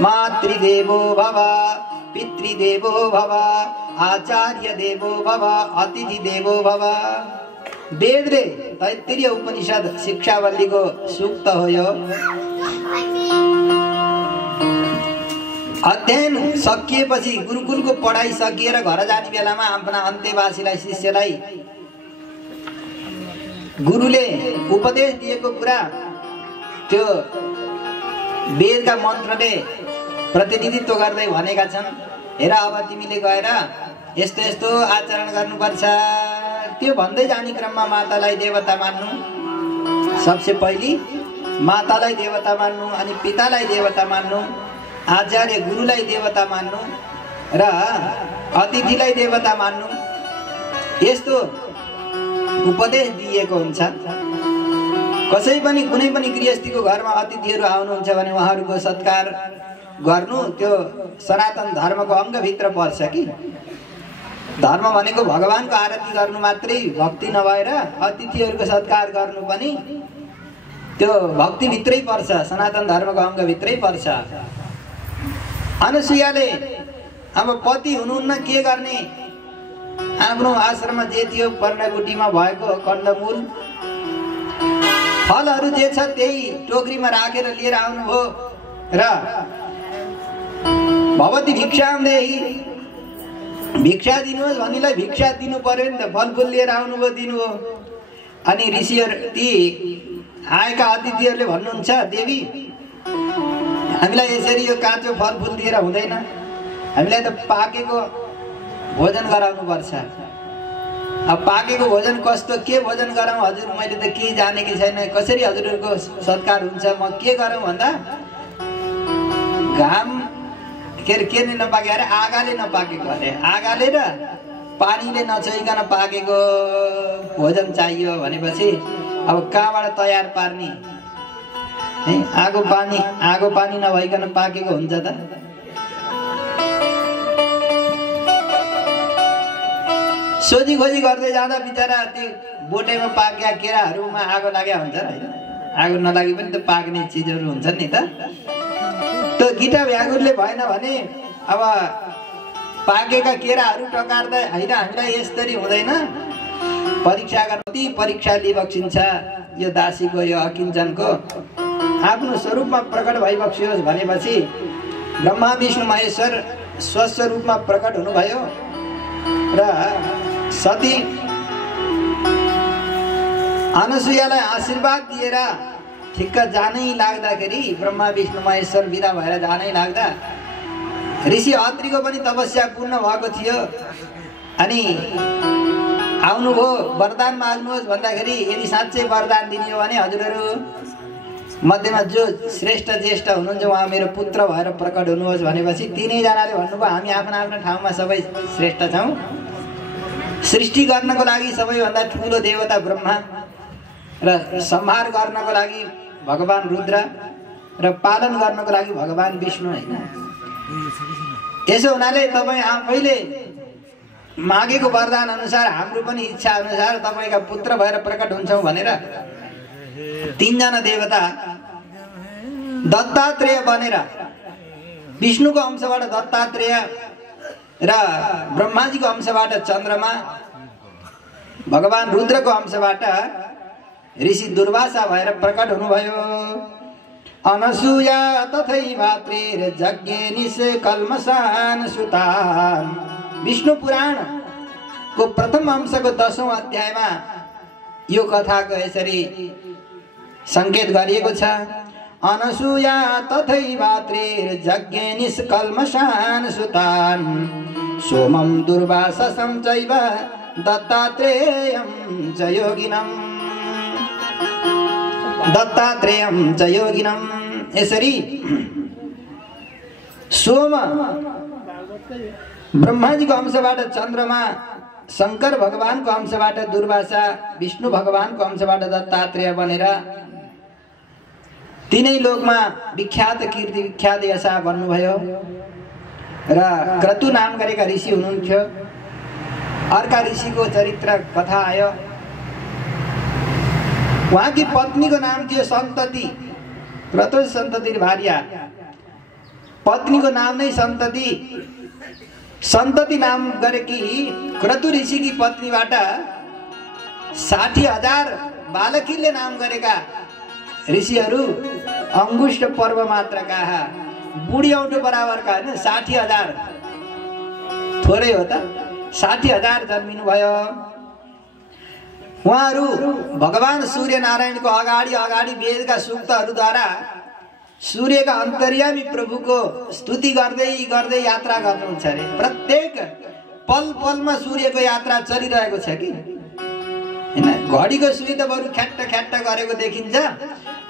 मातृदेवो भव पितृदेवो भव आचार्य देवो भव अतिथि देवो भव। वेदले तैत्तिरीय उपनिषद शिक्षावल्लीको सूक्त हो यो। अध्ययन सकिएपछि गुरुकुलको पढाइ सकिएर घर जाने बेलामा आफ्ना अन्तेवासीलाई शिष्यलाई गुरुले उपदेश दिएको कुरा त्यो वेदका मन्त्रले प्रतिनिधित्व गर्दै भनेका छन्। हेर अब तिमीले गएर यस्तो यस्तो आचरण गर्नुपर्छ त्यो भन्दै जाने क्रममा मातालाई देवता मान्नु। सबसे पहिले मातालाई देवता मान्नु अनि पितालाई देवता मान्नु आचार्य गुरुलाई देवता मान्नु र अतिथिलाई देवता मान्नु। यस्तो उपदेश दिएको हुन्छ। कसै पनि कुनै पनि गृहस्थीको घरमा अतिथिहरू आउनुहुन्छ भने उहाँहरूको सत्कार गर्नु त्यो सनातन धर्मको अङ्गभित्र पर्छ कि। धर्म भनेको भगवानको आरती गर्नु मात्रै भक्ति नभएर अतिथिहरूको सत्कार गर्नु पनि त्यो भक्तिभित्रै पर्छ सनातन धर्मको अङ्गभित्रै पर्छ। अनुसुयाले अब पति हुनुहुन्न के गर्ने? आफ्नो आश्रममा जे थियो पर्णकुटीमा भएको कन्दमूल फलहरू जे छ त्यही टोकरीमा राखेर लिएर आउनुभयो र भवती भिक्षाम देही, भिक्षा दिनुहोस् भन्नेलाई भिक्षा दिनु पर्यो नि त, फलफुल लिएर आउनुभयो दिनु हो। अनि ऋषिहरू ती आएका अतिथिहरूले भन्नुहुन्छ देवी हामीलाई यसरी यो काँचो फलफुल दिएर हुँदैन, हामीलाई त पाकेको भोजन गराउनु पर्छ। अब पाकेको भोजन कस्तो के भोजन गराउँ हजुर, मैले त केही जानेकी छैन, कसरी हजुरहरूको सत्कार हुन्छ, म के गरौँ भन्दा घाम के नपाके अरे आगाले नपाकेको अरे, आगाले र पानीले नछोइकन पाकेको भोजन चाहियो भनेपछि अब कहाँबाट तयार पार्ने है? आगो पानी नभइकन पाकेको हुन्छ त? सोझी खोजी गर्दै जाँदा बिचरा त्यो बोटेमा पाकेका केराहरूमा आगो लाग्या हुन्छ र, आगो नलागे पनि त पाक्ने चिजहरू हुन्छन् नि त। त्यो गिटा भ्यागुरले भएन भने अब पाकेका केराहरू टकार्दा होइन हामीलाई यसरी हुँदैन, परीक्षा गर्नु परीक्षा लिइबक्सिन्छ। यो दासीको यो अकिञ्चनको आफ्नो स्वरूपमा प्रकट भइबक्सियोस् भनेपछि ब्रह्मा विष्णु महेश्वर स्वस्वरूपमा प्रकट हुनुभयो र सती अनसुयालाई आशीर्वाद दिएर ठिक्क जानै लाग्दाखेरि, ब्रह्मा विष्णु महेश्वर विदा भएर जानै लाग्दा ऋषि अत्रिको पनि तपस्या पूर्ण भएको थियो। अनि आउनुभयो वरदान माग्नुहोस् भन्दाखेरि यदि साँच्चै वरदान दिने हो भने हजुरहरू मध्येमा जो श्रेष्ठ ज्येष्ठ हुनुहुन्छ उहाँ मेरो पुत्र भएर प्रकट हुनुहोस् भनेपछि तीनैजनाले भन्नुभयो हामी आफ्ना आफ्ना ठाउँमा सबै श्रेष्ठ छौँ। सृष्टि गर्नको लागि सबैभन्दा ठुलो देवता ब्रह्मा र संहार गर्नको लागि भगवान रुद्र र पालन गर्नको लागि भगवान विष्णु होइन। यसो हुनाले तपाईँ आफैले मागेको वरदान अनुसार हाम्रो पनि इच्छा अनुसार तपाईँका पुत्र भएर प्रकट हुन्छौँ भनेर तीनजना देवता दत्तात्रेय बनेर, विष्णुको अंशबाट दत्तात्रेय र ब्रह्माजीको अंशबाट चन्द्रमा, भगवान रुद्रको अंशबाट ऋषि दुर्वासा भएर प्रकट हुनुभयो। अनसूया तथैवात्रेर्यज्ञे निष्कल्मषान् सुतान्। विष्णु पुराणको प्रथम अंशको 10औं अध्यायमा यो कथाको यसरी संकेत गरिएको छ। अनसूया तथैवात्रेर्यज्ञे निष्कल्मषान् सुतान् सोमं दुर्वाससं चैव दत्तात्रेयं च योगिनम्। दत्तात्रेयं च योगिनम्। यसरी सोम ब्रह्माजीको अंशबाट चन्द्रमा, शंकर भगवानको अंशबाट दुर्वासा, विष्णु भगवानको अंशबाट दत्तात्रेय बनेर तीनै लोकमा विख्यात कीर्ति विख्यात यशा बन्नुभयो। र क्रतु नाम गरेका ऋषि हुनुहुन्थ्यो। अर्का ऋषिको चरित्र कथा आयो। उहाँकी पत्नीको नाम थियो सन्तति। क्रतु सन्तति भार्या, पत्नीको नाम नै सन्तति। सन्तति नाम गरेकी क्रतु ऋषिकी पत्नीबाट 60,000 बालकीले नाम गरेका ऋषिहरू अंगुष्ठ पर्व मात्रका, बुढी औँठो बराबरका होइन, 60,000 थोरै हो त, 60,000 जन्मिनु भयो। उहाँहरू भगवान सूर्य नारायणको अगाडि अगाडि वेदका सूक्तहरूद्वारा सूर्यका अन्तर्यामी प्रभुको स्तुति गर्दै गर्दै यात्रा गर्नुहुन्छ अरे। प्रत्येक पल पलमा सूर्यको यात्रा चलिरहेको छ कि हैन। घडीको सुई त बरु ख्याट्ट ख्याट्ट गरेको देखिन्छ,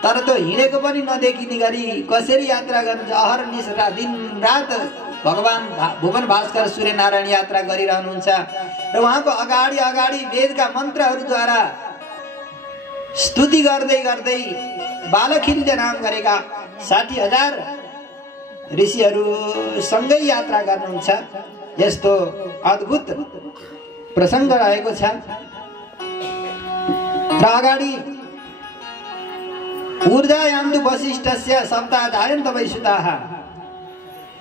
तर त्यो हिँडेको पनि नदेखिने गरी कसरी यात्रा गर्नुहुन्छ। अहर्निश दिन रात भगवान भुवन भास्कर सूर्य नारायण यात्रा गरिरहनुहुन्छ र उहाँको अगाडि अगाडि वेदका मन्त्रहरूद्वारा स्तुति गर्दै गर्दै बालखिल्य नाम गरेका 60,000 ऋषिहरू सँगै यात्रा गर्नुहुन्छ। यस्तो अद्भुत प्रसङ्ग रहेको छ। र अगाडि ऊर्जायान्तु वसिष्ठस्य सप्ताहजायन्त वैसुताः,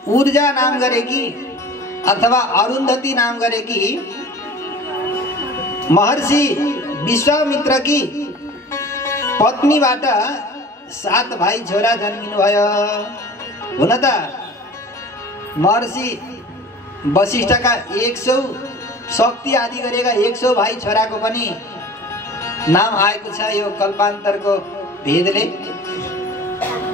ऊर्जा नाम गरेकी अथवा अरुन्धति नाम गरेकी महर्षि विश्वामित्रकी पत्नीबाट 7 भाइ छोरा जन्मिनु भयो। हुन त महर्षि वशिष्ठका 100 शक्ति आदि गरेका 100 भाइ छोराको पनि नाम आएको छ यो कल्पान्तरको भेदले,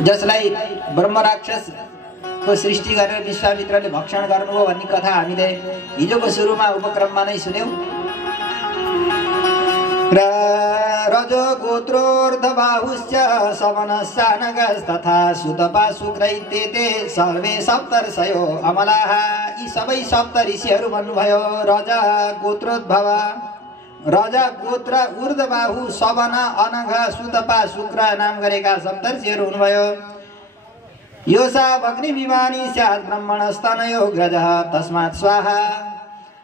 जसलाई ब्रह्म राक्षसको सृष्टि गरेर विश्वामित्रले भक्षण गर्नुभयो भन्ने कथा हामीले हिजोको सुरुमा उपक्रममा नै सुन्यौं। रजो गोत्रोर्धबाहुश्च सवनस्सानगस्तथा सुतपा शुक्रैते सर्वे सप्तर्षयो अमलाः। यी सबै सप्त ऋषिहरू भन्नुभयो रजा गोत्रोद्भव, रजा गोत्र ऊर्ध्वबाहु सवन अनघ सुतपा शुक्र नाम गरेका सप्तर्षिहरू हुनुभयो। योसा अग्निविमानी स्यात् ब्रह्मणस्तनयो ग्रजः तस्मात् स्वाहा।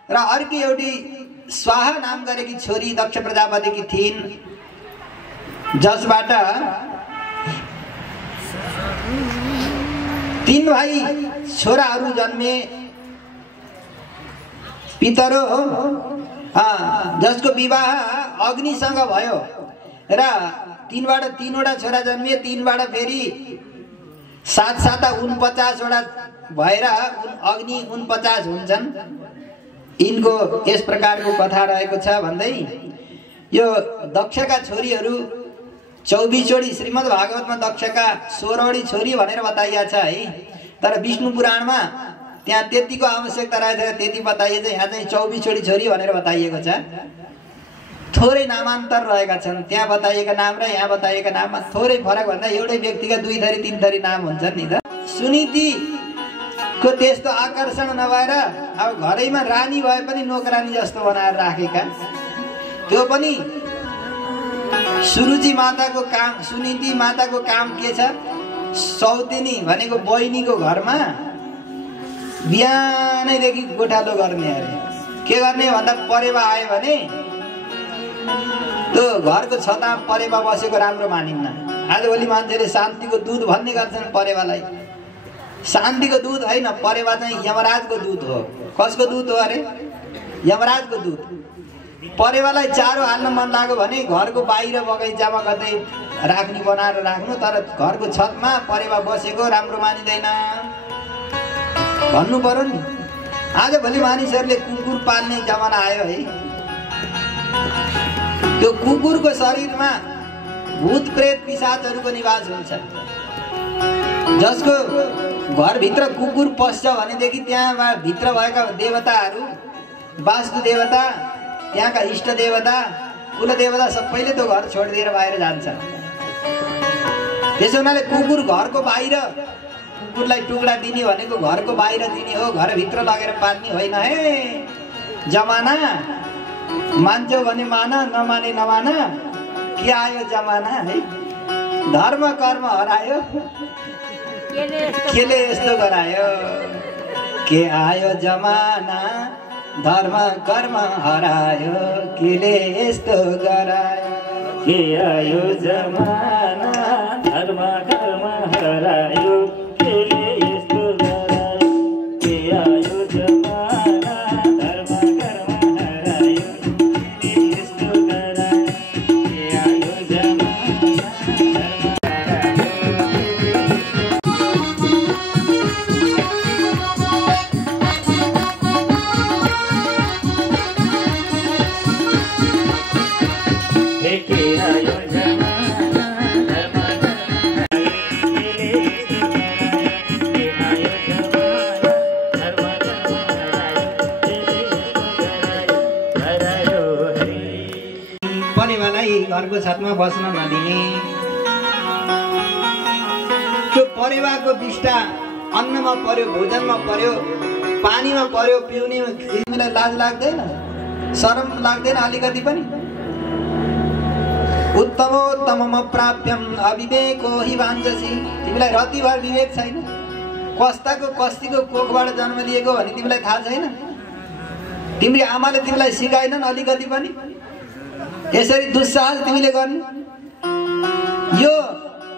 र अर्की एउटी स्वाहा नाम गरेकी छोरी दक्ष प्रजापतिकी थिइन्, जसबाट 3 भाइ छोराहरू जन्मे। पितरो जसको विवाह अग्निसँग भयो र 3बाट 3वटा छोरा जन्मिए। 3बाट फेरि 7 7 49 वटा भएर अग्नि 49 हुन्छन्। यिनको यस प्रकारको कथा रहेको छ भन्दै यो दक्षका छोरीहरू 24 वटी श्रीमद् भागवतमा दक्षका 16 वटी छोरी भनेर बताइया छ है। तर विष्णु पुराणमा त्यहाँ त्यतिको आवश्यकता रहेछ, त्यति बताइए यहाँ चाहिँ 24 वटी छोरी भनेर बताइएको छ। थोरै नामान्तर रहेका छन्, त्यहाँ बताइएका नाम र यहाँ बताइएका नाममा थोरै फरक भन्दा एउटै व्यक्तिका 2 थरी 3 थरी नाम हुन्छन् नि त। सुनीतिको त्यस्तो आकर्षण नभएर अब घरैमा रानी भए पनि नोकरानी जस्तो बनाएर राखेका, त्यो पनि सुरुचि माताको काम, सुनीति माताको काम के छ, सौतेनी भनेको बहिनीको घरमा बिहानैदेखि गोठालो गर्ने अरे। के गर्ने भन्दा परेवा आयो भने त्यो घरको छता परेवा बसेको राम्रो मानिन्न। आजभोलि मान्छेले शान्तिको दूत भन्ने गर्छन् परेवालाई। शान्तिको दूत होइन, परेवा चाहिँ यमराजको दूत हो। कसको दूत हो अरे? यमराजको दूत। परेवालाई चारो हाल्न मन लाग्यो भने घरको बाहिर बगैँचामा कतै राख्ने बनाएर राख्नु, तर घरको छतमा परेवा बसेको राम्रो मानिँदैन भन्नु पर्यो नि। आजभोलि मानिसहरूले कुकुर पाल्ने जमाना आयो है। त्यो कुकुरको शरीरमा भूत प्रेत पिशाचहरूको निवास हुन्छ। जसको घरभित्र कुकुर पस्छ भनेदेखि त्यहाँ भित्र भएका देवताहरू, वास्तु देवता, त्यहाँका इष्ट देवता, कुल देवता सबैले त्यो घर छोडिदिएर बाहिर जान्छ। त्यसो हुनाले कुकुर घरको बाहिर, कुकुरलाई टुक्रा दिने भनेको घरको बाहिर दिने हो, घरभित्र लगेर पाल्ने होइन है। जमाना मान्छौ भने मान, नमाने नमान, के आयो जमाना है। धर्म कर्म हरायो, केले यस्तो गरायो। के आयो जमाना, धर्म कर्म हरायो, केले यस्तो गरायो। के आयो जमाना, धर्म कर्म हरायो, केले यस्तो गरायो। के आयो जमाना, धर्म कर्म हरायो, केले यस्तो गरायो। के आयो जमाना, घरको छतमा बस्न नदिने। त्यो परेवाको विष्टा अन्नमा पर्यो, भोजनमा पर्यो, पानीमा पर्यो, पिउने तिमीलाई लाज लाग्दैन? शरम लाग्दैन अलिकति पनि? उत्तमोत्तमम प्राप्यम अविवेको हि वाञ्छसि। तिमीलाई रतिभर विवेक छैन? कस्ताको कस्तीको कोखबाट जन्म लिएको भने तिमीलाई थाहा छैन? तिम्रो आमाले तिमीलाई सिकाएनन् अलिकति पनि? यसरी दुस्साहस तिमीले गर्ने? यो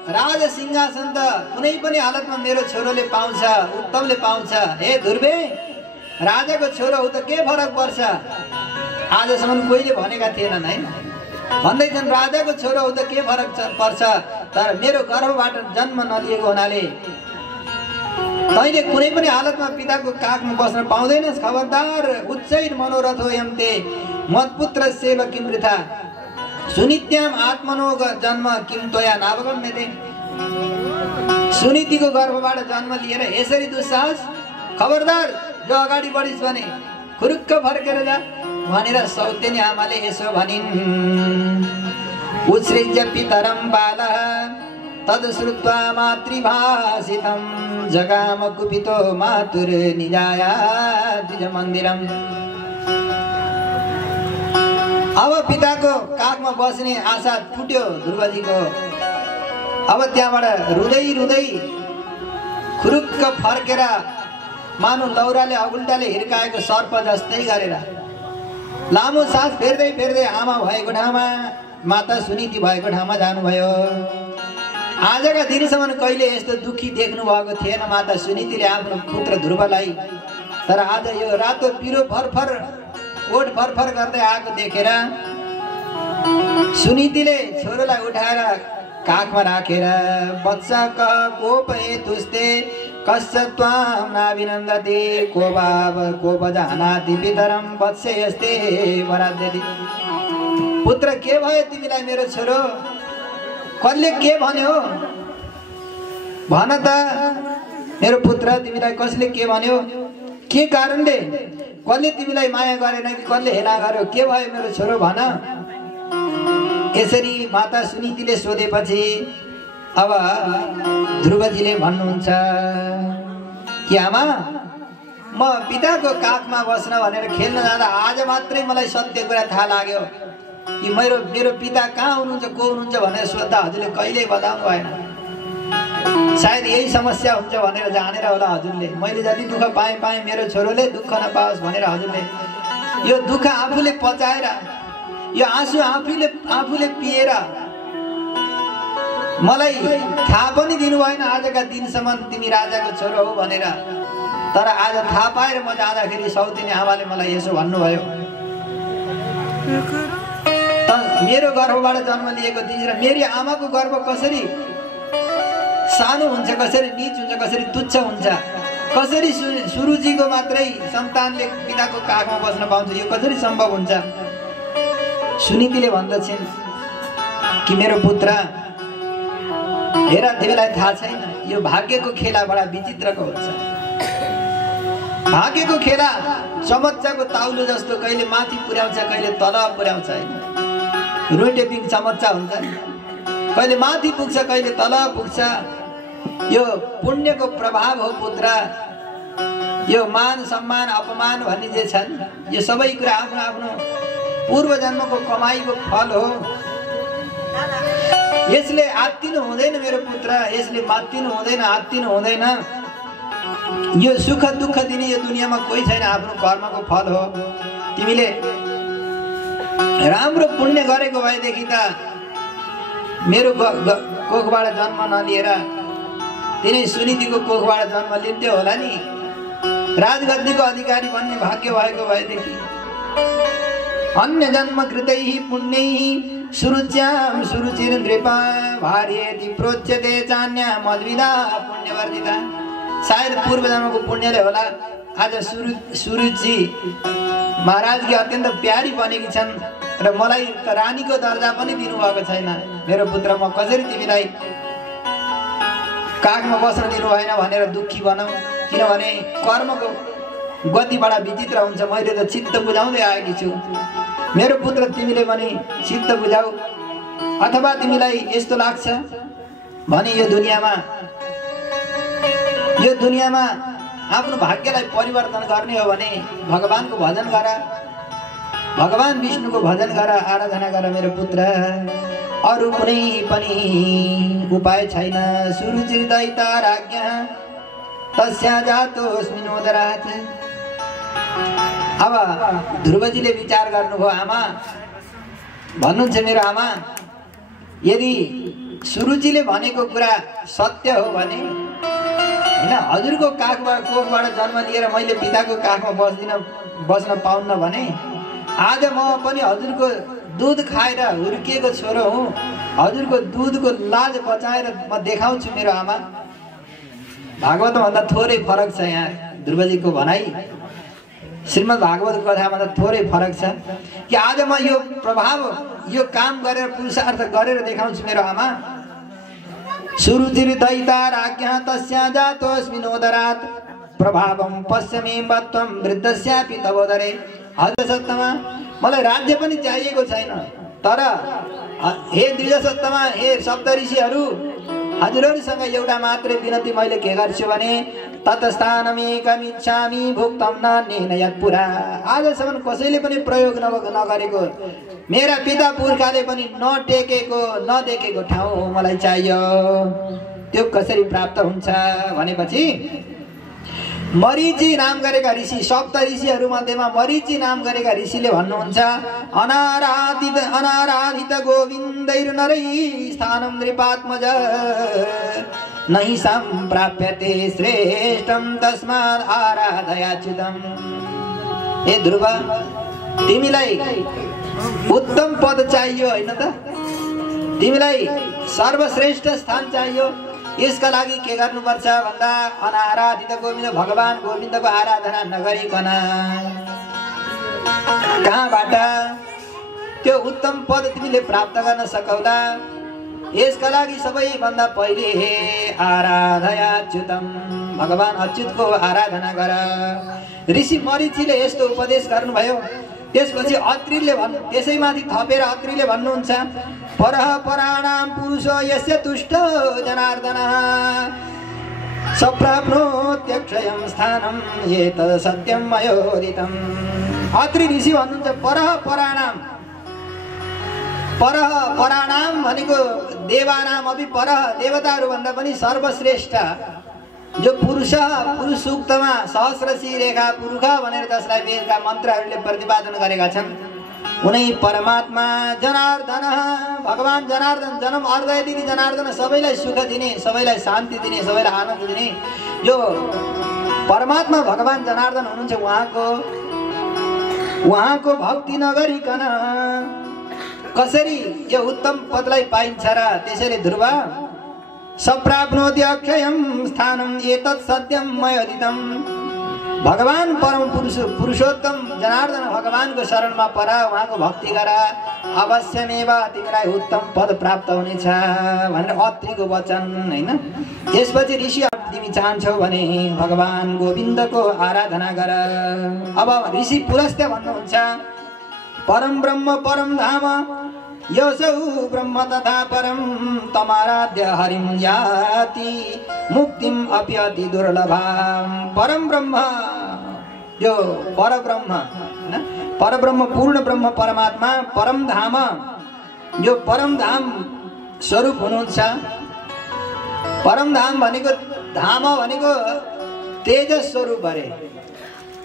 राज सिंहासन त कुनै पनि हालतमा मेरो छोरोले पाउँछ, उत्तमले पाउँछ। हे ध्रुवे, राजाको छोरो हो त के फरक पर्छ? आजसम्म कोहीले भनेका थिएनन् है। भन्दैछन् राजाको छोरो हो त के फरक पर्छ, तर मेरो गर्भबाट जन्म नलिएको हुनाले तैँले कुनै पनि हालतमा पिताको काखमा बस्न पाउँदैनस्। खबरदार, उच्चैर मनोरथ हो यन्ते मत्पुत्र सेव किम वृथा सुनित्याम आत्मनो जन्म किम त्वया नावगम्यते। सुनीतिको गर्भबाट जन्म लिएर यसरी दुस्साहस? खबरदार, जो अगाडि बढिस् भने खुरुक्क फर्केर जा भनेर सौतेनी आमाले यसो भनिन्। उत्सृज्य पितरं बालः तद्श्रुत्वा मातृभाषितं जगाम कुपितो मातुर्निजाया द्विजमन्दिरम्। अब पिताको काखमा बस्ने आशा टुट्यो ध्रुवजीको। अब त्यहाँबाट रुँदै रुँदै खुरुक्क फर्केर मानु लौराले अगुल्टाले हिर्काएको सर्प जस्तै गरेर लामो सास फेर्दै फेर्दै आमा भएको ठाउँमा, माता सुनीति भएको ठाउँमा जानुभयो। आजका दिनसम्म कहिले यस्तो दुखी देख्नु भएको थिएन माता सुनीतिले आफ्नो पुत्र ध्रुवलाई। तर आज यो रातो पिरो फरफर ओठ फरफर गर्दै आएको देखेर सुनीतिले छोरोलाई उठाएर काखमा राखेर बच्चा कोप हेतुस्ते कस्य त्वां नाभिनन्दति को बजानाति पितरं वत्से यस्ते वराध्यति। पुत्र, के भयो तिमीलाई मेरो छोरो? कसले के भन्यो? भन त मेरो पुत्र, तिमीलाई कसले के भन्यो? के कारणले? कसले तिमीलाई माया गरेन कि कसले हेला गर्यो? के भयो मेरो छोरो, भन। यसरी माता सुनीतिले सोधेपछि अब ध्रुवजीले भन्नुहुन्छ कि आमा, म पिताको काखमा बस्न भनेर खेल्न जाँदा आज मात्रै मलाई सत्य कुरा थाहा लाग्यो कि मेरो पिता कहाँ हुनुहुन्छ, को हुनुहुन्छ भनेर सोद्धा हजुरले कहिल्यै बताउनु भएन। सायद यही समस्या हुन्छ भनेर जानेर होला हजुरले। मैले जति दुःख पाएँ मेरो छोरोले दुःख नपाओस् भनेर हजुरले यो दुःख आफूले पचाएर, यो आँसु आफूले पिएर मलाई थाहा पनि दिनु भएन आजका दिनसम्म तिमी राजाको छोरो हो भनेर। तर आज थाहा पाएर म जाँदाखेरि सौतेनी आमाले मलाई यसो भन्नुभयो। मेरो गर्भबाट जन्म लिएको तिमी र मेरी आमाको गर्भ कसरी सानो हुन्छ, कसरी नीच हुन्छ, कसरी तुच्छ हुन्छ, कसरी सुरुचिको मात्रै सन्तानले पिताको काखमा बस्न पाउँछ, यो कसरी सम्भव हुन्छ? सुनीतिले भन्दछन् कि मेरो पुत्र, हेर तिमीलाई थाहा छैन, यो भाग्यको खेला बडा विचित्रको हुन्छ। भाग्यको खेला चमच्चाको ताउलो जस्तो कहिले माथि पुर्याउँछ, कहिले तल पुर्याउँछ। रोटेपिङ चमच्चा हुन्छ, कहिले माथि पुग्छ, कहिले तल पुग्छ। यो पुण्यको प्रभाव हो पुत्र। यो मान सम्मान अपमान भन्ने जे छन्, यो सबै कुरा आफ्नो आफ्नो पूर्व जन्मको कमाईको फल हो। यसले आत्तिनु हुँदैन मेरो पुत्र, यसले मात्तिनु हुँदैन, आत्तिनु हुँदैन। यो सुख दुःख दिने यो दुनियाँमा कोही छैन, आफ्नो कर्मको फल हो। तिमीले राम्रो पुण्य गरेको भएदेखि त मेरो कोखबाट जन्म नलिएर तिनै सुनीतिको कोखबाट जन्म लिन्थ्यो होला नि। राजगद्दीको अधिकारी बन्ने भाग्य भएको भएदेखि अन्य जन्म कृतैः पुण्यैः सुरुच्यां सुरुचिर्नृपा भार्येति प्रोच्यते चान्या मद्विदा पुण्यवर्धिता। सायद पूर्व जन्मको पुण्यले होला आज सुरुचि महाराजकी अत्यन्त प्यारी बनेकी छन् र मलाई त रानीको दर्जा पनि दिनुभएको छैन। मेरो पुत्र, म कसरी तिमीलाई काखमा बस्न दिनु भएन भनेर दुःखी बनाऊ? किनभने कर्मको गति बडा विचित्र हुन्छ। मैले त चित्त बुझाउँदै आएकी छु। मेरो पुत्र, तिमीले पनि चित्त बुझाऊ। अथवा तिमीलाई यस्तो लाग्छ भने यो दुनियाँमा आफ्नो भाग्यलाई परिवर्तन गर्ने हो भने भगवानको भजन गर, भगवान विष्णुको भजन गर, आराधना गर मेरो पुत्र। अरू कुनै पनि उपाय छैन। सुरुचिर्दैता राज्ञा तस्या जातोऽस्मिन् उदरात्। अब ध्रुवजीले विचार गर्नुभयो। आमा भन्नुहुन्छ, मेरो आमा, यदि सुरुचिले भनेको कुरा सत्य हो भने हैन, हजुरको कोखबाट जन्म लिएर मैले पिताको काखमा बस्न पाउन्न भने आज म पनि हजुरको दुध खाएर हुर्किएको छोरो हुँ। हजुरको दुधको लाज बचाएर म देखाउँछु मेरो आमा। भागवतभन्दा थोरै फरक छ यहाँ ध्रुवजीको भनाइ श्रीमद् भागवत कथाभन्दा थोरै फरक छ कि आज म यो प्रभाव यो काम गरेर पुरुषार्थ गरेर देखाउँछु मेरो आमा सुरुचिर दैता राज्ञः तस्या जातोऽस्मिनोदरात् प्रभावं पश्यमे मत्वं वृद्धस्यापि तवोदरे हजुर सत्तमा मलाई राज्य पनि चाहिएको छैन तर हे द्विजसत्तमा हे सप्तऋषिहरू हजुरहरूसँग एउटा मात्रै विनती मैले के गर्छु भने ततस्थानमेकमिच्छामि भुक्तं नान्येन यत्पुरा आजसम्म कसैले पनि प्रयोग नगरेको मेरा पिता पुर्खाले पनि नटेकेको नदेखेको ठाउँ मलाई चाहियो त्यो कसरी प्राप्त हुन्छ भनेपछि मरीचि नाम गरेका ऋषि सप्त ऋषिहरू मध्येमा मरीचि नाम गरेका ऋषिले भन्नुहुन्छ अनाराधित गोविन्दैर्नरै स्थानं नृपात्मज नहि सम्प्राप्यते श्रेष्ठं तस्मात् आराधयाच्युतम्। हे ध्रुव तिमीलाई उत्तम पद चाहियो हैन त तिमीलाई सर्वश्रेष्ठ स्थान चाहियो यसका लागि के गर्नुपर्छ भन्दा अनाराधित गोविन्द भगवान गोविन्दको आराधना नगरिकन कहाँबाट त्यो उत्तम पद तिमीले प्राप्त गर्न सकौला यसका लागि सबैभन्दा पहिले हे आराधयाच्युतम भगवान अच्युतको आराधना गर ऋषि मरीचिले यस्तो उपदेश गर्नुभयो। त्यसपछि अत्रिले त्यसैमाथि थपेर अत्रिले भन्नुहुन्छ परः पराणां पुरुषो यस्य तुष्टो जनार्दनः सप्राप्नोत्यक्षयं स्थानं एतत् सत्यं मयोदितम्। अत्रि ऋषि भन्नुहुन्छ परः पराणां भनेको देवानां अपि परः देवताहरू भन्दा पनि सर्वश्रेष्ठ जो पुरुष सूक्तमा सहस्रशी रेखा पुरुष भनेर जसलाई वेदका मन्त्रहरूले प्रतिपादन गरेका छन् उनै परमात्मा जनार्दन भगवान जनार्दन जन्म अर्दय दिने जनार्दन सबैलाई सुख दिने सबैलाई शान्ति दिने सबैलाई आनन्द दिने जो परमात्मा भगवान जनार्दन हुनुहुन्छ उहाँको भक्ति नगरिकन कसरी यो उत्तम पदलाई पाइन्छ र त्यसैले ध्रुव सप्राप्नोति अक्षयं स्थानं एतत् सत्यं मयोदितम्। भगवान परम पुरुषोत्तम जनार्दन भगवानको शरणमा पर उहाँको भक्ति गर अवश्यमेव तिमीलाई उत्तम पद प्राप्त हुनेछ भनेर अत्रिको वचन हैन। त्यसपछि ऋषि तिमी चाहन्छौ भने भगवान गोविन्दको आराधना गर। अब ऋषि पुलस्त्य भन्नुहुन्छ परम ब्रह्म परम धाम योऽसौ ब्रह्म तथा परम तमाराध्य हरिं याति मुक्तिम् अपि अति दुर्लभम्। परम ब्रह्म जो परब्रह्म पूर्ण ब्रह्म परमात्मा परम धाम जो परम धाम स्वरूप हुनुहुन्छ। परम धाम भनेको धाम भनेको तेजस स्वरूप अरे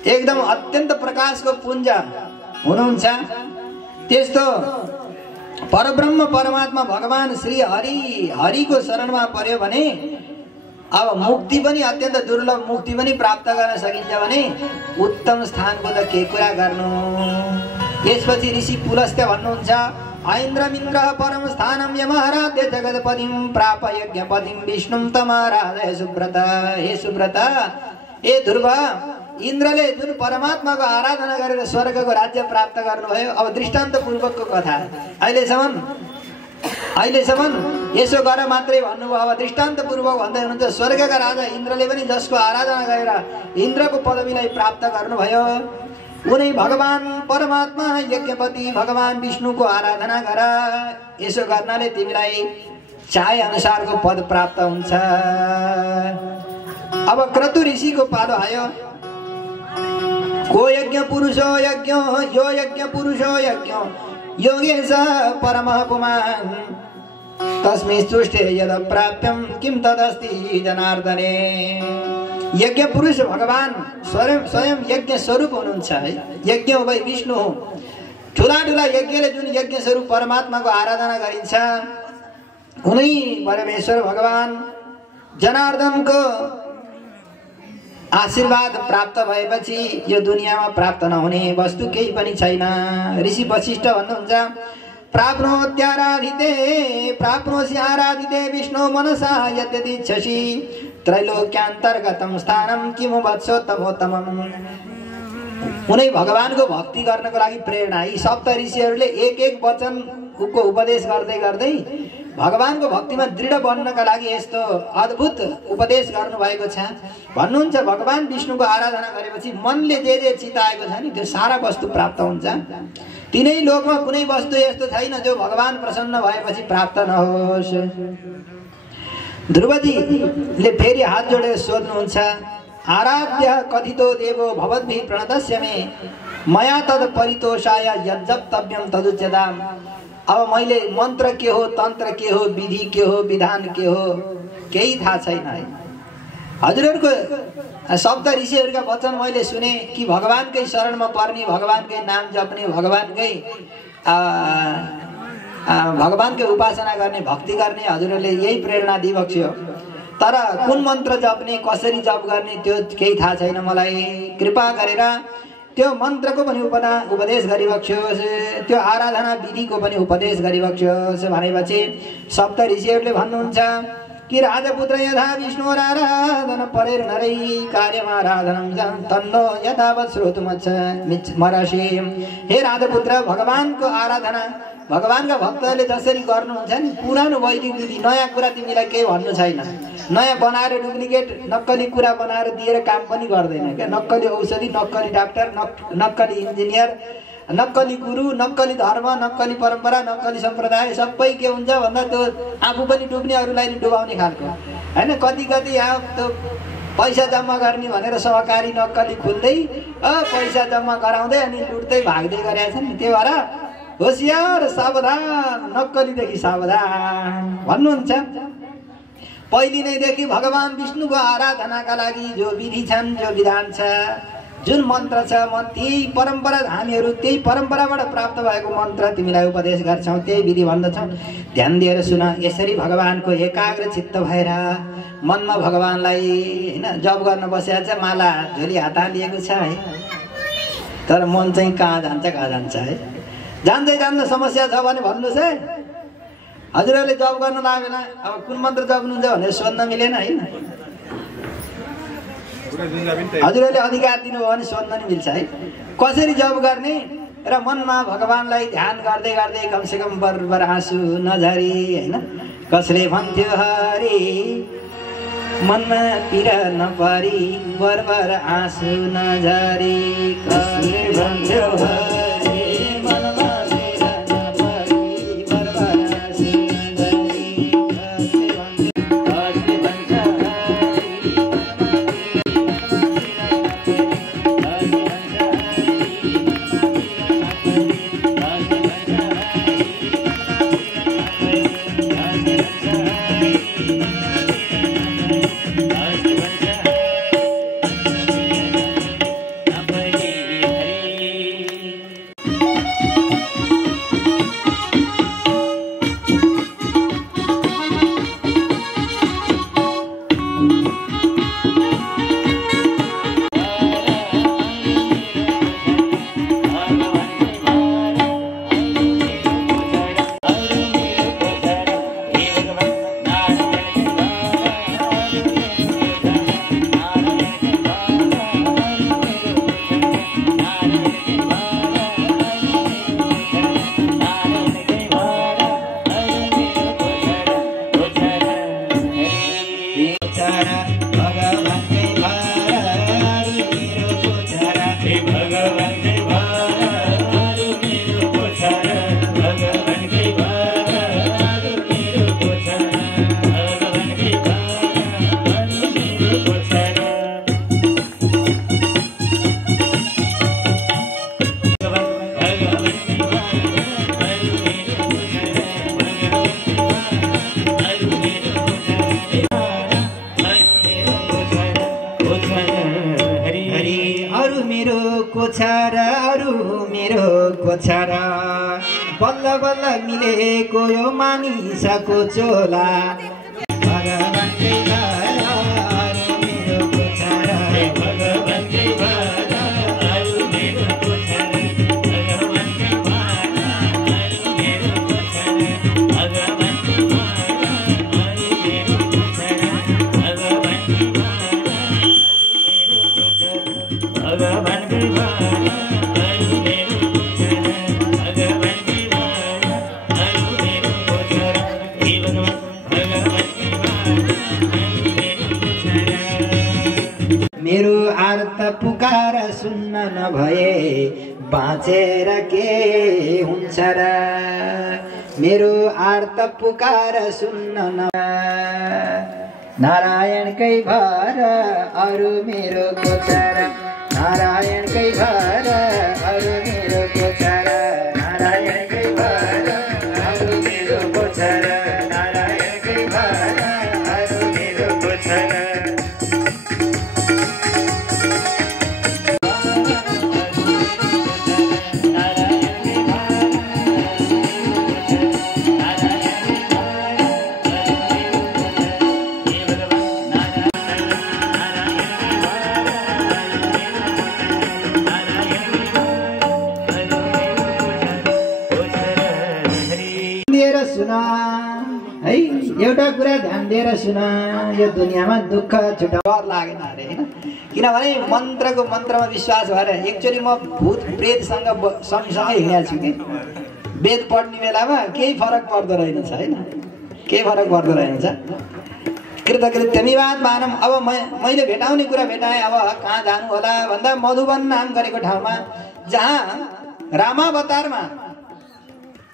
एकदम अत्यन्त प्रकाशको पुञ्ज हुनुहुन्छ। त्यस्तो परब्रह्म परमात्मा भगवान श्री हरिको शरणमा पर्यो भने अब मुक्ति पनि अत्यन्त दुर्लभ मुक्ति पनि प्राप्त गर्न सकिन्छ भने उत्तम स्थानको त के कुरा गर्नु। यसपछि ऋषि पुलस्त्य भन्नुहुन्छ ऐन्द्रमिन्द्र परम स्थानं यमहाराध्य जगत्पतिं प्राप यज्ञपतिं विष्णुं तमाराधय सुब्रत। हे सुब्रत हे ध्रुव इन्द्रले जुन परमात्माको आराधना गरेर स्वर्गको राज्य प्राप्त गर्नुभयो अब दृष्टान्त पूर्वकको कथा अहिलेसम्म यसो गर मात्रै भन्नुभयो। अब दृष्टान्त पूर्वक भन्दै हुनुहुन्छ स्वर्गका राजा इन्द्रले पनि जसको आराधना गरेर इन्द्रको पदवीलाई प्राप्त गर्नुभयो उनै भगवान परमात्मा यज्ञपति भगवान विष्णुको आराधना गर। यसो गर्नाले तिमीलाई चाहे अनुसारको पद प्राप्त हुन्छ। अब क्रतु ऋषिको पालो आयो को यज्ञ पुरुषो यज्ञ यो यज्ञ पुरुषो यज्ञ योगेश परमः पुमान् तस्मै तुष्टे यद प्राप्यं किं तदस्ति जनार्दने। यज्ञ पुरुष भगवान स्वयं यज्ञ स्वरूप हुनुहुन्छ। यज्ञ हो भाइ विष्णु ठुला यज्ञले जुन यज्ञ स्वरूप परमात्माको आराधना गरिन्छ उनै परमेश्वर भगवान जनार्दनको आशीर्वाद प्राप्त भएपछि यो दुनियाँमा प्राप्त नहुने वस्तु केही पनि छैन। ऋषि वशिष्ठ भन्नुहुन्छ प्राप्नोत्याराधिते प्राप्नोसि आराधिते विष्णु मनसा यद्यदिच्छसि त्रैलोक्यान्तर्गतं स्थानं किमु वत्सोत्तमोत्तमम्। उनै भगवानको भक्ति गर्नको लागि प्रेरणा यी सप्त ऋषिहरूले एक एक वचनको उपदेश गर्दै गर्दै भगवानको भक्तिमा दृढ बन्नका लागि यस्तो अद्भुत उपदेश गर्नुभएको छ। भन्नुहुन्छ भगवान विष्णुको आराधना गरेपछि मनले जे जे चिताएको छ नि त्यो सारा वस्तु प्राप्त हुन्छ। तीनै लोकमा कुनै वस्तु यस्तो छैन जो भगवान प्रसन्न भएपछि प्राप्त नहोस्। ध्रुवजीले फेरि हात जोडेर सोध्नुहुन्छ आराध्य कथितो देवो भवद्भिः प्रणतस्य मे मया तद परितोषाय यज्जप्तव्यं तदुच्यताम्। अब मैले मन्त्र के हो, तन्त्र के हो, विधि के हो, विधान के हो केही थाहा छैन है। हजुरहरूको शब्द ऋषिहरूका वचन मैले सुने कि भगवानकै शरणमा पर्ने, भगवानकै नाम जप्ने, भगवानकै उपासना गर्ने, भक्ति गर्ने हजुरहरूले यही प्रेरणा दिइबक्स्यो। तर कुन मन्त्र जप्ने, कसरी जप गर्ने त्यो केही थाहा छैन मलाई। कृपा गरेर त्यो मन्त्रको पनि उपदेश गरिबक्स्योस्, त्यो आराधना विधिको पनि उपदेश गरिबक्स्योस् भनेपछि सप्त ऋषिहरूले भन्नुहुन्छ कि राजपुत्र यथा विष्णुराराधन परेर नरै कार्यमाराधनं तन्नो यथावत् श्रोतुमर्हसि। हे राजपुत्र भगवानको आराधना भगवानका भक्तहरूले जसरी गर्नुहुन्छ नि पुरानो वैदिक विधि, नयाँ कुरा तिमीलाई केही भन्नु छैन। नयाँ बनाएर डुप्लिकेट नक्कली कुरा बनाएर दिएर काम पनि गर्दैन क्या। नक्कली औषधि, नक्कली डाक्टर, नक्कली इन्जिनियर, नक्कली गुरु, नक्कली धर्म, नक्कली परम्परा, नक्कली सम्प्रदाय सबै के हुन्छ भन्दा त्यो आफू पनि डुब्ने अरूलाई नि डुबाउने खालको हैन। कति कति यहाँ त्यो पैसा जम्मा गर्ने भनेर सहकारी नक्कली खुल्दै पैसा जम्मा गराउँदै अनि लुट्दै भाग्दै गरेका छन्। त्यही भएर होशियार सावधान, नक्कलीदेखि सावधान भन्नुहुन्छ। पहिले नैदेखि भगवान विष्णुको आराधनाका लागि जो विधि छन्, जो विधान छ, जुन मन्त्र छ, म त्यही परम्परा हामीहरू त्यही परम्पराबाट प्राप्त भएको मन्त्र तिमीलाई उपदेश गर्छौँ, त्यही विधि भन्दछौँ। ध्यान दिएर सुन। यसरी भगवानको एकाग्र चित्त भएर मनमा भगवानलाई हैन जप गर्न बसेको छ, माला झोली हात हालिएको छ है। तर मन चाहिँ कहाँ जान्छ है। जान्दै जान्दा समस्या छ भने भन्नुहोस् है। हजुरहरूले जप गर्न लाग्यो बेला अब कुन मन्त्र जप्नुहुन्छ भनेर सोध्न मिलेन है। हजुरहरूले अधिकार दिनुभयो भने सोध्न नि मिल्छ है। कसरी जप गर्ने र मनमा भगवानलाई ध्यान गर्दै गर्दै कमसेकम बरबर आँसु नझरी हैन। कसले भन्थ्यो हरि मनमा पीडा नपरी बरबर आँसु नझरी। कसले भन्थ्यो हरि मनमा पीडा नपरी बरबर आँसु नझरी। कसले भन्थ्यो बल्ल बल्ल मिलेको यो मानिसको चोला। भगवानकै भला अरु मेरो कोछारा, भगवानकै भला अरु मेरो कोछारा, भगवानकै भला अरु मेरो मेरो आर्त पुकार सुन्न नभए बाँचेर के हुन्छ र मेरो आर्त पुकार सुन्न न नारायणकै भर अरु मेरो गोचर नारायणकै भर अरु मेरो गोचर नारायणकै भर अरु मेरो गोचर नारायणकै भर अरु मेरो गोचर है एउटा कुरा ध्यान दिएर सुन यो दुनियाँमा दुःख छुटाउन लागेन अरे हैन किनभने मन्त्रमा विश्वास भएर एकचोटि म भूत प्रेतसँग सँगसँगै हिँडेको छु कि वेद पढ्ने बेलामा केही फरक पर्दो रहेनछ हैन केही फरक पर्दो रहेनछ कृतकृत्यमिवाद मानम अब मैले भेटाउने कुरा भेटाएँ अब कहाँ जानु होला भन्दा मधुवन नाम गरेको ठाउँमा जहाँ रामावतारमा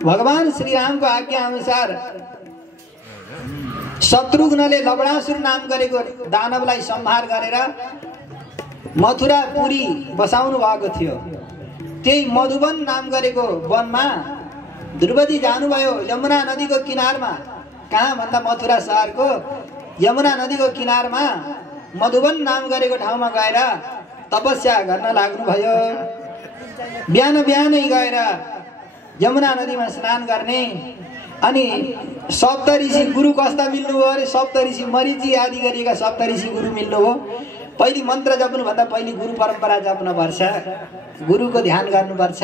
भगवान श्रीरामको आज्ञा अनुसार शत्रुघ्नले लवणासुर नाम गरेको दानवलाई संहार गरेर मथुरा पुरी बसाउनु भएको थियो त्यही मधुवन नाम गरेको वनमा द्रौपदी जानुभयो यमुना नदीको किनारमा कहाँ भन्दा मथुरा शहरको यमुना नदीको किनारमा मधुवन नाम गरेको ठाउँमा गएर तपस्या गर्न लाग्नुभयो बिहानै गएर यमुना नदीमा स्नान गर्ने अनि सप्तऋषि गुरु कस्ता मिल्नुभयो अरे सप्तऋषि मरीचि आदि गरिएका सप्तऋषि गुरु मिल्नुभयो पहिले मन्त्र जप्नु भन्दा पहिले गुरु परम्परा जप्नुपर्छ गुरुको ध्यान गर्नुपर्छ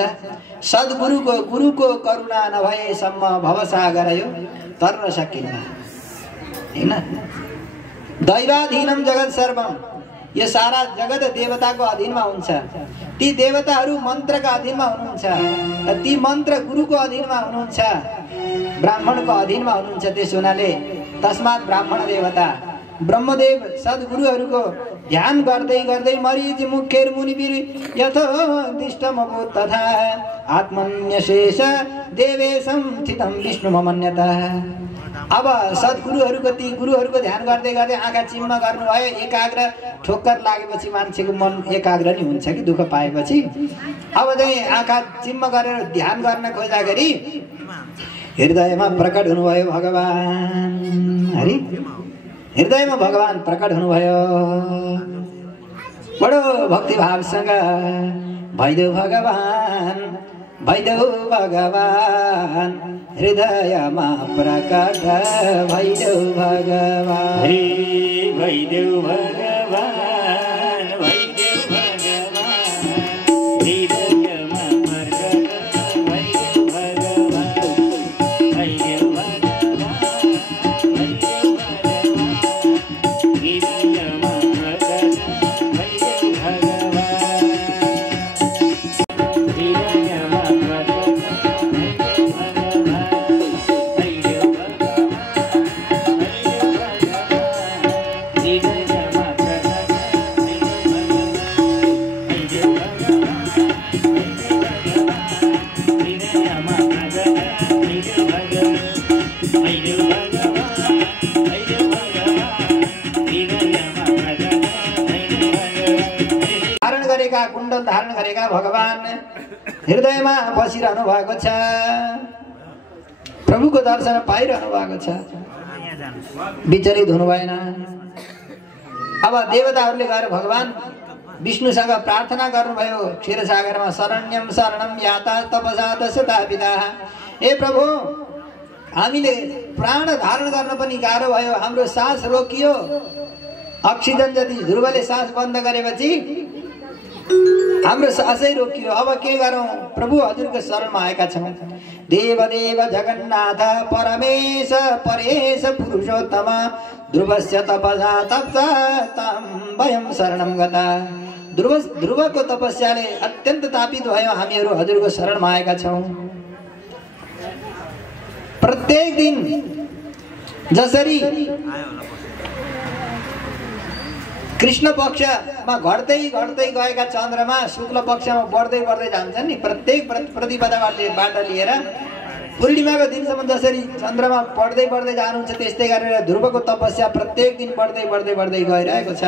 गुरुको करुणा नभएसम्म भवसागर यो तर्न सकिन्न हैन दैवाधीनम जगत सर्वम यो सारा जगत देवताको अधीनमा हुन्छ ती देवताहरू मन्त्रका अधीनमा हुनुहुन्छ ती मन्त्र गुरुको अधीनमा हुनुहुन्छ ब्राह्मणको अधीनमा हुनुहुन्छ त्यसो हुनाले तस्मात् ब्राह्मण देवता ब्रह्मदेव सद्गुरुहरूको ध्यान गर्दै गर्दै मरीच मुखेर मुनिबिर यथोदिष्टमभूत तथा आत्मन्यशेष देवेशं स्थितं विष्णुमन्यत अब सद्गुरुहरूको ती गुरुहरूको ध्यान गर्दै गर्दै आँखा चिम्म गर्नुभयो एकाग्र ठोक्कर लागेपछि मान्छेको मन एकाग्र नि हुन्छ कि दुःख पाएपछि अब चाहिँ आँखा चिम्म गरेर ध्यान गर्न खोज्दाखेरि हृदयमा प्रकट हुनुभयो भगवान हरि हृदयमा भगवान प्रकट हुनुभयो बडो भक्तिभावसँग भइदेऊ भगवान हृदयमा प्रकट भइदेऊ भगवान भइदेऊ भगवान भइदेऊ भगवान हृदयमा प्रकट भइदेऊ भगवान भइदेऊ भगवान भइदेऊ भगवान हृदयमा प्रकट भइदेऊ भगवान हृदयमा कुण्डल धारण गरेका भगवान हृदयमा बसिरहनु भएको छ प्रभुको दर्शन पाइरहनु भएको छ विचलित हुनु भएन अब देवताहरूले गएर भगवान विष्णुसँग प्रार्थना गर्नुभयो क्षीरसागरमा शरण्यम शरणम याता तपसा दशतापिता हे प्रभु हामीले प्राण धारण गर्न पनि गाह्रो भयो हाम्रो सास रोकियो अक्सिजन जति ध्रुवले सास बन्द गरेपछि हाम्रो सासै रोकियो अब के गरौं प्रभु हजुरको शरणमा आएका छौं देवदेव जगन्नाथ परमेश परेश पुरुषोत्तम ध्रुवस्य तपसा तप्ता तं वयं शरणं गता ध्रुवको तपस्याले अत्यन्त तापित भयो हामीहरू हजुरको शरणमा आएका छौं प्रत्येक दिन जसरी कृष्ण पक्षमा घट्दै घट्दै गएका चन्द्रमा शुक्ल पक्षमा बढ्दै बढ्दै जान्छन् नि, प्रत्येक प्रतिपदाबाट लिएर पूर्णिमाको दिनसम्म जसरी चन्द्रमा बढ्दै बढ्दै जानुहुन्छ त्यस्तै गरेर ध्रुवको तपस्या प्रत्येक दिन बढ्दै बढ्दै बढ्दै गइरहेको छ।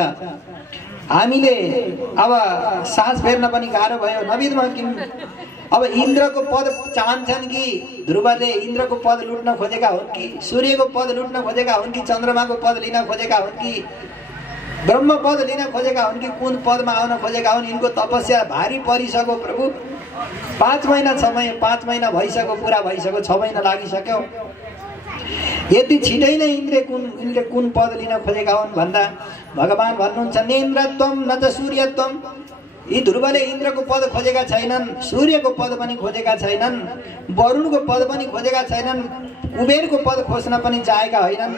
हामीले अब सास फेर्न पनि गाह्रो भयो, नबिदमा किम अब इन्द्रको पद चाहन्छन् कि ध्रुवले इन्द्रको पद लुट्न खोजेका हुन् कि सूर्यको पद लुट्न खोजेका हुन् कि चन्द्रमाको पद लिन खोजेका हुन् कि ब्रह्म पद लिन खोजेका हुन् कि कुन पदमा आउन खोजेका हुन्। यिनको तपस्या भारी परिसक्यो प्रभु। 5 महिना 5 महिना भइसक्यो, पुरा भइसक्यो, 6 महिना लागिसक्यो। यति छिटै नै इन्द्रले कुन पद लिन खोजेका हुन् भन्दा भगवान भन्नुहुन्छ नेन्द्रत्वम न त सूर्यत्वम। यी ध्रुवले इन्द्रको पद खोजेका छैनन्, सूर्यको पद पनि खोजेका छैनन्, वरुणको पद पनि खोजेका छैनन्, कुबेरको पद खोज्न पनि चाहेका होइनन्।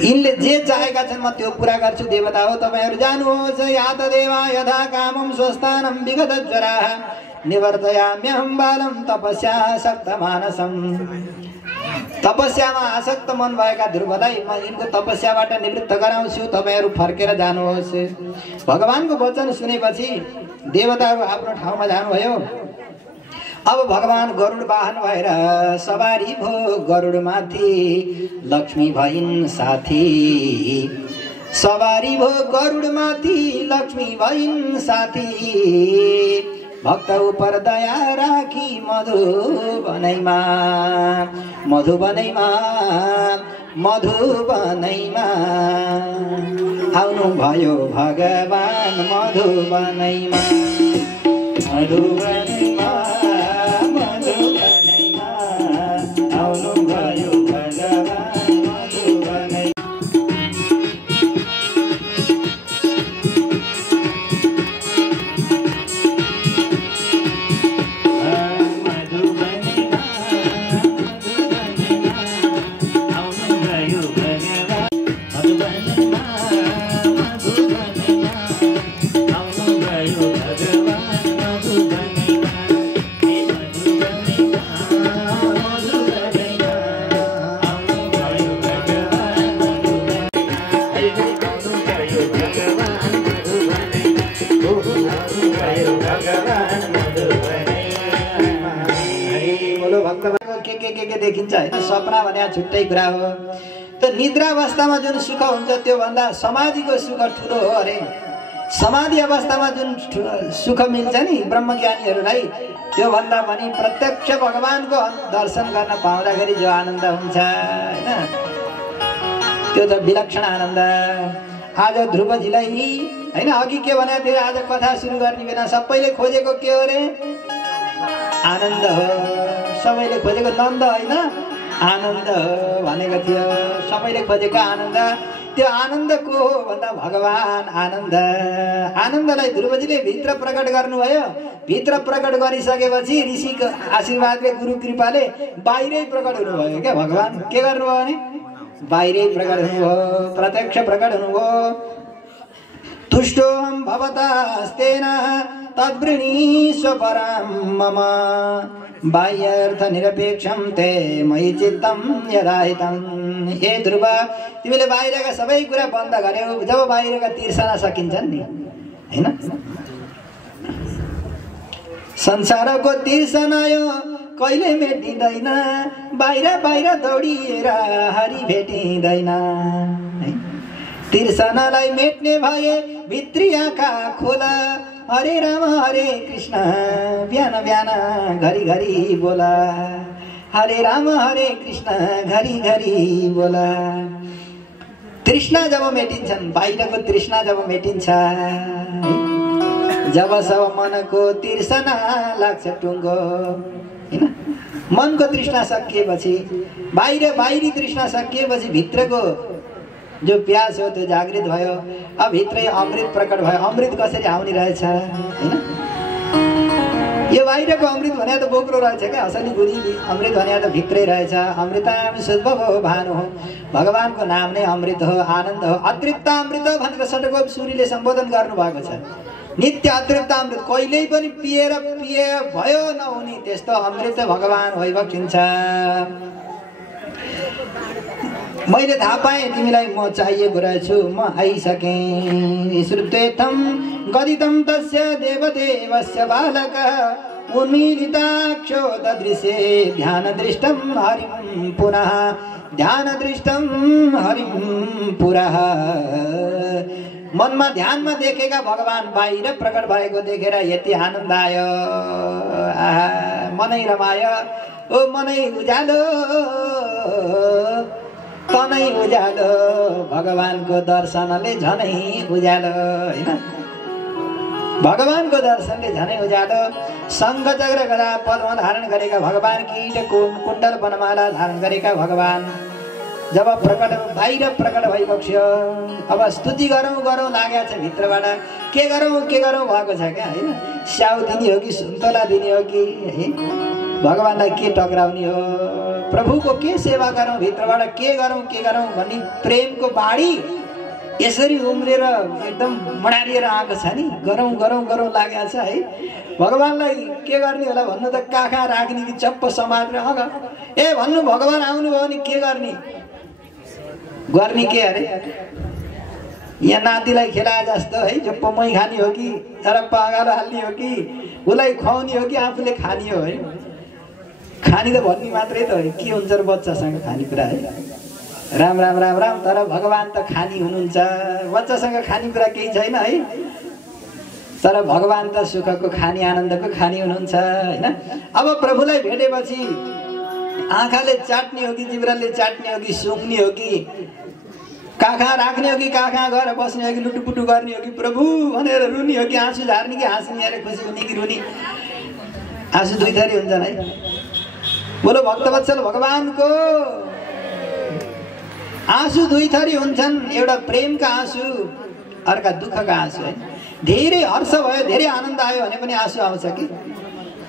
यिनले जे चाहेका छन् म त्यो पूरा गर्छु देवता हो। तपाईहरु जानुहोस् यात देवा यथा कामं स्वस्थानं विगत ज्वराः निवर्तयाम्यहं बालं तपस्या आसक्त मानसं। तपस्यामा आसक्त मन भएका ध्रुवलाई म यिनको तपस्याबाट निवृत्त गराउँछु, तपाईहरु फर्केर जानुहोस्। भगवानको वचन सुनेपछि देवताहरू आफ्नो ठाउँमा जानुभयो। अब भगवान गरुड वाहन भएर सवारी भो गरुड माथि लक्ष्मी भइन् साथी। सवारी भो गरुड माथि लक्ष्मी भइन् साथी। भक्त उपर दया राखी मधुबनैमा मधुबनैमा मधुबनैमा आउनु भयो भगवान मधुबनैमा मधुबनैमा मधुबनैमा आउनु भयो भगवान मधुबनैमा। के देखिन्छ हैन। सपना भने छुट्टै कुरा हो। त निद्रावस्थामा जुन सुख हुन्छ त्यो भन्दा समाधिको सुख ठुलो हो अरे। समाधि अवस्थामा जुन सुख मिल्छ नि ब्रह्मज्ञानीहरूलाई त्यो भन्दा पनि प्रत्यक्ष भगवानको दर्शन गर्न पाउँदाखेरि जो आनन्द हुन्छ हैन, त्यो त विलक्षण आनन्द। आज ध्रुवजीलाई हैन अघि के भनेको थियो, आज कथा सुरु गर्ने बेला सबैले खोजेको के हो रे? आनन्द हो। सबैले खोजेको नन्द होइन, आनन्द हो भनेको थियो। सबैले खोजेको आनन्द, त्यो आनन्द को हो भन्दा भगवान आनन्द। आनन्दलाई ध्रुवजीले भित्र प्रकट गर्नुभयो। भित्र प्रकट गरिसकेपछि ऋषिको आशीर्वादले गुरु कृपाले बाहिरै प्रकट हुनुभयो क्या भगवान। के गर्नुभयो भने बाहिरै प्रकट हुनुभयो, प्रत्यक्ष प्रकट हुनुभयो। तुष्टोऽहं भवतास्तेन तद्वृणीष्व परां मम बाह्यार्थ निरपेक्षं ते मयि चित्तं यदाहितं। हे ध्रुव, तिमीले बाहिरका सबै कुरा बन्द गर्यौ। जब बाहिरका तिर्सना सकिन्छन् नि हैन, संसारको तिर्सना यो कहिले मेटिँदैन। बाहिर बाहिर दौडिएर हरि भेटिँदैन। तिर्सनालाई मेट्ने भए भित्री आँखा खोला। हरे राम हरे कृष्ण बिहान बिहान घरी घरी बोला। हरे राम हरे कृष्ण घरी घरी बोला। तृष्णा जब मेटिन्छन्, बाहिरको तृष्णा जब मेटिन्छ, जब सब मनको तृष्णा लाग्छ टुङ्गो हैन। मनको तृष्णा सकिएपछि, बाहिरी तृष्णा सकिएपछि भित्रको जो प्यास हो त्यो जागृत भयो। अब भित्रै अमृत प्रकट भयो। अमृत कसरी आउने रहेछ हैन। यो बाहिरको अमृत भने त बोक्रो रहेछ क्या, असली बुझी अमृत भने त भित्रै रहेछ। अमृताम शुद्धव हो भानु हो, भगवानको नाम नै अमृत हो, आनन्द हो। अतृप्त अमृत भनेर षट्कोप सूर्यले सम्बोधन गर्नुभएको छ। नित्य अतृप्त अमृत, कहिल्यै पनि पिए भयो नहुने त्यस्तो अमृत भगवान भइबक्सिन्छ। मैले थाहा पाएँ तिमीलाई म चाहिएको रहेछु, म आइसकेँ। श्रुतेथं गदितं तस्य देवदेवस्य बालक उन्मीलिताक्षो ददृशे ध्यानदृष्टं हरिं पुनः, ध्यानदृष्टं हरिं पुरः। मनमा ध्यानमा देखेका भगवान बाहिर प्रकट भएको देखेर यति आनन्द आयो। मनै रमायो, ओ मनै उज्यालो, तनै उज्यालो, भगवानको दर्शनले झनै उज्यालो हैन। भगवानको दर्शनले झनै उज्यालो। शङ्ख चक्र गदा पद्म धारण गरेका भगवान, कीट कुण्डल वनमाला धारण गरेका भगवान जब प्रकट बाहिर प्रकट भइबक्स्यो, अब स्तुति गरौँ गरौँ लागेको छ भित्रबाट। के गरौँ भएको छ क्या हैन। स्याउ दिने हो कि सुन्तला दिने हो कि है, भगवानलाई के टक्राउने हो, प्रभुको के सेवा गरौँ, भित्रबाट के गरौँ भन्ने प्रेमको बाढी यसरी उम्रेर एकदम मडारिएर आएको छ नि। गरौँ लागेको छ है। भगवानलाई के गर्ने होला भन्नु त काखा राख्ने कि चप्प समातेर ए भन्नु भगवान आउनुभयो भने के गर्ने के अरे। यहाँ नातिलाई खेलाए जस्तो है, चप्प मै खाने हो कि तर पागालो हाल्ने हो कि उसलाई खुवाउने हो कि आफूले खाने हो है। खाने त भन्ने मात्रै त हो, के हुन्छ र बच्चासँग खानेकुरा है। राम राम राम राम, तर भगवान त खानी हुनुहुन्छ, बच्चासँग खानेकुरा केही छैन है। तर भगवान त सुखको खानी, आनन्दको खानी हुनुहुन्छ हैन। अब प्रभुलाई भेटेपछि आँखाले चाट्ने हो कि जिब्राले चाट्ने हो कि सुँग्ने हो कि काखा राख्ने हो कि काखा गएर बस्ने हो कि लुटुपुटु गर्ने हो कि प्रभु भनेर रुने हो कि आँसु झार्ने कि हाँस्ने अरे खुसी हुने कि रुने। आँसु दुई थरी हुन्छन् है। बोलो भक्तवत्सल भगवानको आँसु दुई थरी हुन्छन्, एउटा प्रेमका आँसु, अर्का दुःखका आँसु है। धेरै हर्ष भयो, धेरै आनन्द आयो भने पनि आँसु आउँछ कि।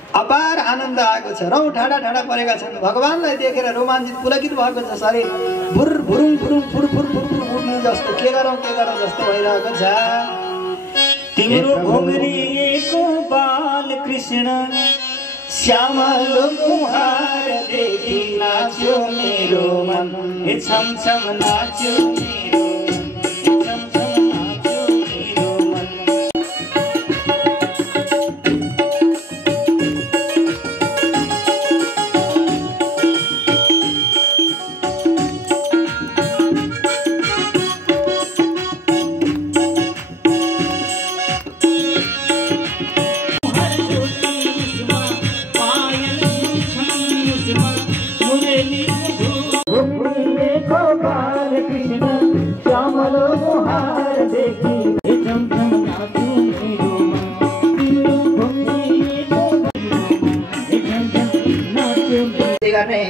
अपार आनन्द आएको छ, रौँ ठाडा ठाडा परेका छन्। भगवानलाई देखेर रोमाञ्चित पुलकित भएको छ शरीर, भुर भुरुङ फुरुङ फुर फुर फुर फुर उड्ने जस्तो, के गरौँ जस्तो भइरहेको छ। तिम्रो घुम्रिएको बाल कृष्ण श्यामलो मुहार देखि नाच्यो मेरो मन, हे छम छम नाच्यो मेरो मन, छम छम नाच्यो मेरो मन।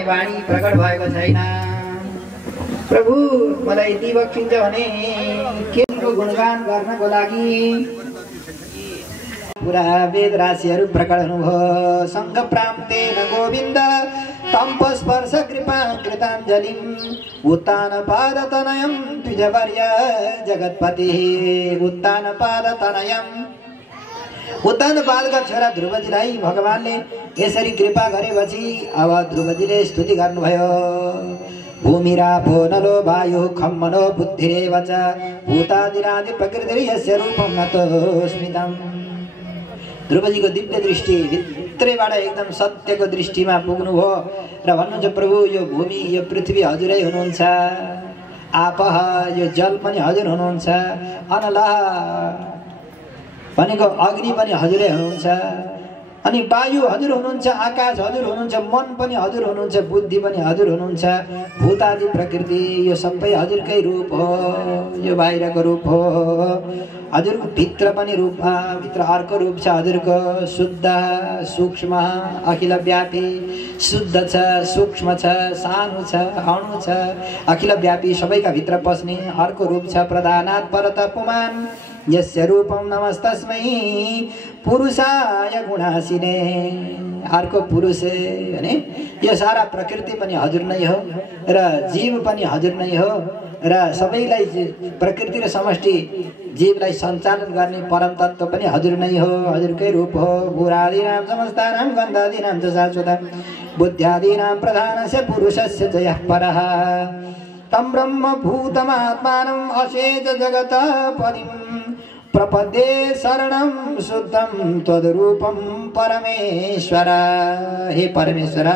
वाणी प्रकट भएको छैन। प्रभु मलाई यति बक्सिन्छ भने केको गुणगान गर्नको लागि पुरा वेद राशिहरू प्रकट हुनुभयो। सङ्घ प्राप्तेन गोविन्द तम्प स्पर्श कृपा कृताञ्जलिम् उत्तान पादतनयं द्विजवर्य जगत्पतिः। उत्तान पादतनयम्, उत्तान पादका छोरा ध्रुवजीलाई भगवानले यसरी कृपा गरेपछि अब ध्रुवजीले स्तुति गर्नुभयो। भूमिरापो नलो वायु खं मनो बुद्धिरेव च भूतादिरादि प्रकृतिर्यस्य रूपं नतोऽस्मितम्। ध्रुवजीको दिव्य दृष्टि भित्रैबाट एकदम सत्यको दृष्टिमा पुग्नुभयो र भन्नुहुन्छ प्रभु यो भूमि यो पृथ्वी हजुरै हुनुहुन्छ, आपः यो जल पनि हजुर हुनुहुन्छ, अनलः भनेको अग्नि पनि हजुरै हुनुहुन्छ, अनि वायु हजुर हुनुहुन्छ, आकाश हजुर हुनुहुन्छ, मन पनि हजुर हुनुहुन्छ, बुद्धि पनि हजुर हुनुहुन्छ, भूतादि प्रकृति यो सबै हजुरकै रूप हो, यो बाहिरको रूप हो। हजुरको भित्र पनि रूप, भित्र अर्को रूप छ हजुरको, शुद्ध सूक्ष्म अखिल व्यापी, शुद्ध छ, सूक्ष्म छ, सानो छ, अणु छ, अखिल व्यापी सबैका भित्र पस्ने अर्को रूप छ। प्रधानात् परतः पुमान् यस्य रूपम नमस्तस्मै पुरुषाय गुणासिने। अर्को पुरुष भने यो सारा प्रकृति पनि हजुर नै हो र जीव पनि हजुर नै हो र सबैलाई प्रकृति र समष्टि जीवलाई सञ्चालन गर्ने परम तत्त्व पनि हजुर नै हो, हजुरकै रूप हो। भूरादीनां समस्तानां गन्धादीनां च शाश्वत बुद्ध्यादीनां प्रधानस्य पुरुषस्य च यः परः। तं ब्रह्मभूतमात्मानम् अशेष जगत परिं प्रपद्ये शरणं शुद्धं त्वद्रूपं परमेश्वर। हे परमेश्वर,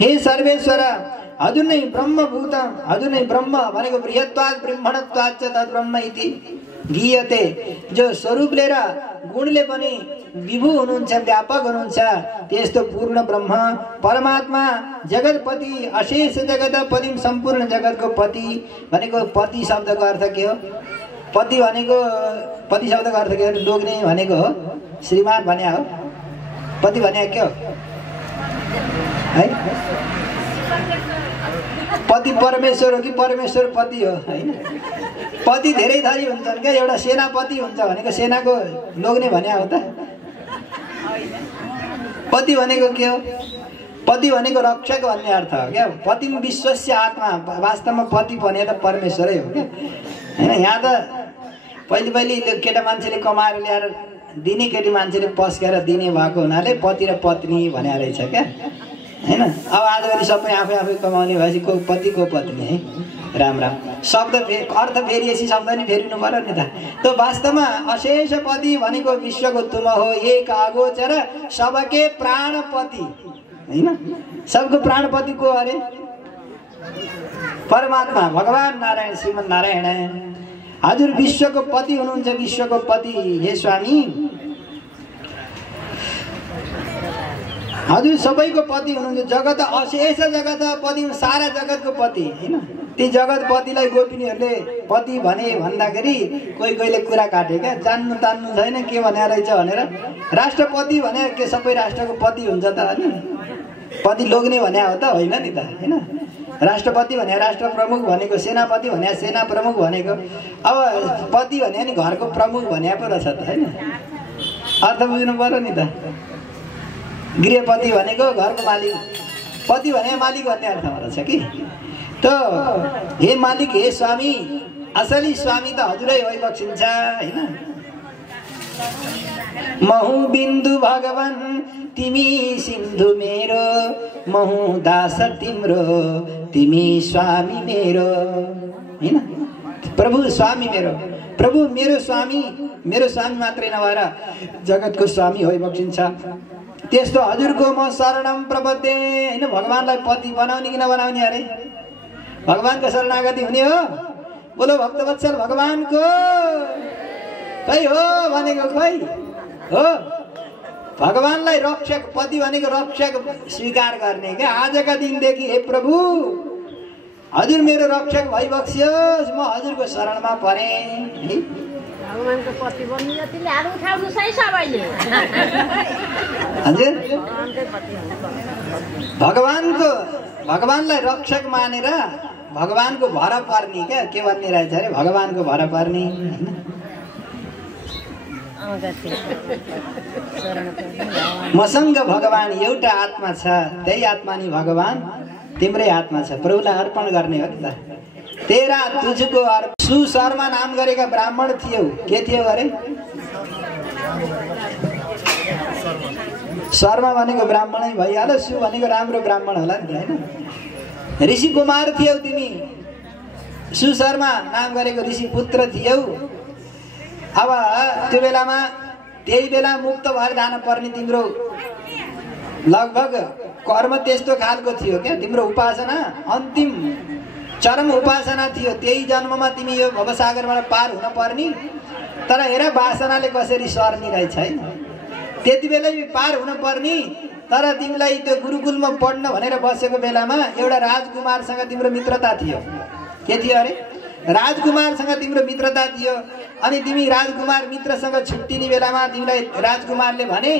हे सर्वेश्वर, हजुर नै ब्रह्मभूत, हजुर नै ब्रह्म भनेको बृहत्वात् ब्रह्मणत्वात् च तद्ब्रह्म इति गीयते। जो स्वरूपले र गुणले पनि विभु हुनुहुन्छ, व्यापक हुनुहुन्छ, त्यस्तो पूर्ण ब्रह्म परमात्मा जगतपति, अशेष जगतपति, सम्पूर्ण जगतको पति भनेको पति शब्दको अर्थ के हो? पति भनेको, पति शब्दको अर्थ के हो? लोग्ने भनेको हो, श्रीमान भने हो। पति भने के हो है? पति परमेश्वर हो कि परमेश्वर पति हो हैन? पति धेरै थरी हुन्छन् क्या। एउटा सेनापति हुन्छ भनेको सेनाको लोग्ने भने हो त? पति भनेको के हो? पति भनेको रक्षक भन्ने अर्थ हो क्या। पति विश्वस्य आत्मा, वास्तवमा पति भने त परमेश्वरै हो क्या हैन? यहाँ त पहिले केटा मान्छेले कमाएर ल्याएर दिने, केटी मान्छेले पस्केर दिने भएको हुनाले पति र पत्नी भने रहेछ क्या हैन? अब आजभोलि सबै आफै आफै कमाउने भएपछि को पति को पत्नी है? राम राम। शब्द अर्थ फेरिएपछि शब्द नि फेरिनु पर्यो नि त। त्यो वास्तवमा अशेष पति भनेको विश्वको तुम हो, एक अगोचर सबके प्राणपति हैन? सबको प्राणपति को अरे? परमात्मा भगवान नारायण, श्रीमन नारायण हजुर विश्वको पति हुनुहुन्छ, विश्वको पति। हे स्वामी, हजुर सबैको पति हुनुहुन्छ, जगत अशेष जगत पति, सारा जगतको पति हैन? ती जगतपतिलाई गोपिनीहरूले पति भने भन्दाखेरि कोही कोहीले कुरा काटे क्या, जान्नु तान्नु छैन के भने रहेछ भनेर। राष्ट्रपति भने के सबै राष्ट्रको पति हुन्छ त हैन? पति लोग्ने भने हो त होइन नि त हैन? राष्ट्रपति भने राष्ट्र प्रमुख भनेको, सेनापति भने सेना प्रमुख भनेको। अब पति भने नि घरको प्रमुख भने पो रहेछ त हैन? अर्थ बुझ्नु पर्यो नि त। गृहपति भनेको घरको मालिक, पति भने मालिक भन्ने अर्थमा रहेछ कि। त हे मालिक, हे स्वामी, असली स्वामी त हजुरै होइ बक्सिन्छ हैन? महु बिन्दु भगवान तिमी सिन्धु मेरो, महु दास तिम्रो तिमी स्वामी मेरो हैन? प्रभु स्वामी मेरो, प्रभु मेरो स्वामी मात्रै नभएर जगतको स्वामी होइ बक्सिन्छ। त्यस्तो हजुरको म शरणम प्रपद्ये हैन? भगवानलाई पति बनाउने कि नबनाउने अरे? भगवानको शरणागति हुने हो? बोलो भक्तवत्सल भगवानको खै हो भनेको खै हो? भगवानलाई रक्षक, पति भनेको रक्षक स्वीकार गर्ने क्या। आजका दिनदेखि हे प्रभु हजुर मेरो रक्षक भइबक्सियोस्, म हजुरको शरणमा परे। भगवानको पति बन्नु जतिले हात उठाउनु सही सबैले। हजुर भगवानलाई रक्षक मानेर भगवानको भर पर्ने क्या। के भन्ने रहेछ अरे? भगवानको भर पर्ने हैन? मसँग भगवान एउटा आत्मा छ, त्यही आत्मा नि भगवान तिम्रै आत्मा छ। प्रभुलाई अर्पण गर्ने हो नि त। तेरा तुझको सुशर्मा नाम गरेका ब्राह्मण थियौ, के थियो अरे? शर्मा भनेको ब्राह्मणै भइहाल्यो, सु भनेको राम्रो ब्राह्मण होला नि त हैन? ऋषि कुमार थियौ तिमी, सुशर्मा नाम गरेको ऋषि पुत्र थियौ। अब त्यो बेलामा, त्यही बेला मुक्त भएर जान पर्ने तिम्रो लगभग कर्म त्यस्तो खालको थियो क्या। तिम्रो उपासना अन्तिम चरम उपासना थियो। त्यही जन्ममा तिमी यो भवसागरबाट पार हुन पर्ने। तर हेर वासनाले कसरी सर्ने रहेछ है? त्यति बेलै पार हुन पर्ने। तर तिमीलाई त्यो गुरुकुलमा पढ्न भनेर बसेको बेलामा एउटा राजकुमारसँग तिम्रो मित्रता थियो। के थियो अरे? राजकुमारसँग तिम्रो मित्रता थियो। अनि तिमी राजकुमार मित्रसँग छुट्टिने बेलामा तिमीलाई राजकुमारले भने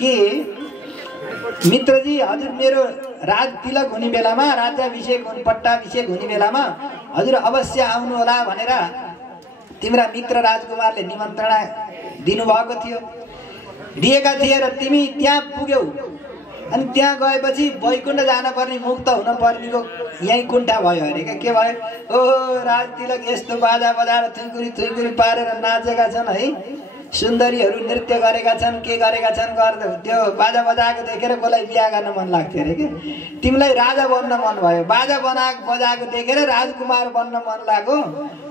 कि मित्रजी हजुर मेरो राज तिलक हुने बेलामा, राज्याभिषेक पट्टाभिषेक हुने बेलामा हजुर अवश्य आउनु होला भनेर तिम्रा मित्र राजकुमारले निमन्त्रणा दिनुभएको थियो, दिएका थिए। र तिमी त्यहाँ पुग्यौ। अनि त्यहाँ गएपछि वैकुण्ठ जान पर्ने, मुक्त हुन पर्नेको यही कुण्ठा भयो अरे क्या। के भयो? ओहो राज तिलक यस्तो बाजा बजाएर थुइकुरी पारेर नाचेका छन् है, सुन्दरीहरू नृत्य गरेका छन्, के गरेका छन्, गर्दा त्यो बाजा बजाएको देखेर कसलाई बिहा गर्न मन लाग्थ्यो अरे के। तिमीलाई राजा बन्न मन भयो, बाजा बजाएको देखेर राजकुमार बन्न मन लाग्यो,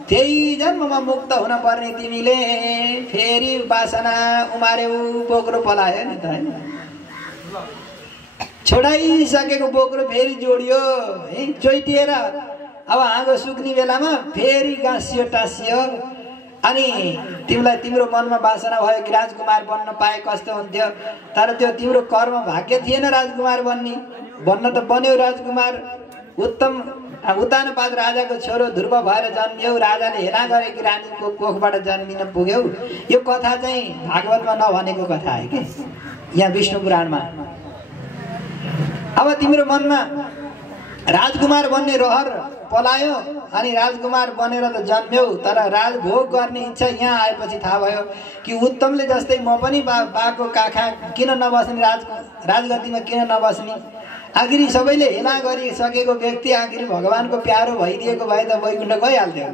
त्यही जन्ममा मुक्त हुन पर्ने तिमीले फेरि वासना उमार्यौ, बोक्रो पलायो नि त हैन। छोडाइसकेको बोक्रो फेरि जोडियो है, चोइटिएर अब हाँगो सुक्ने बेलामा फेरि गाँसियो टाँसियो। अनि तिमीलाई तिम्रो मनमा वासना भयो कि राजकुमार बन्न पाए कस्तो हुन्थ्यो, तर त्यो तिम्रो कर्म भाग्य थिएन राजकुमार बन्न त बन्यो राजकुमार। उत्तम उत्तानपाद राजाको छोरो ध्रुव भएर जन्मियौ, राजाले हेला गरे कि रानीको कोखबाट जन्मिन पुग्यौ। यो कथा चाहिँ भागवतमा नभनेको कथा है कि यहाँ विष्णु पुराणमा। अब तिम्रो मनमा राजकुमार बन्ने रहर पलायो अनि राजकुमार बनेर त जन्म्यौ, तर राजभोग गर्ने इच्छा यहाँ आएपछि थाहा भयो कि उत्तमले जस्तै म पनि बाको काखा किन नबस्ने, राजगद्दीमा किन नबस्ने। आखिरी सबैले हेला गरिसकेको व्यक्ति आखिरी भगवानको प्यारो भइदिएको भए त वैकुण्ठ गइहाल्थ्यो,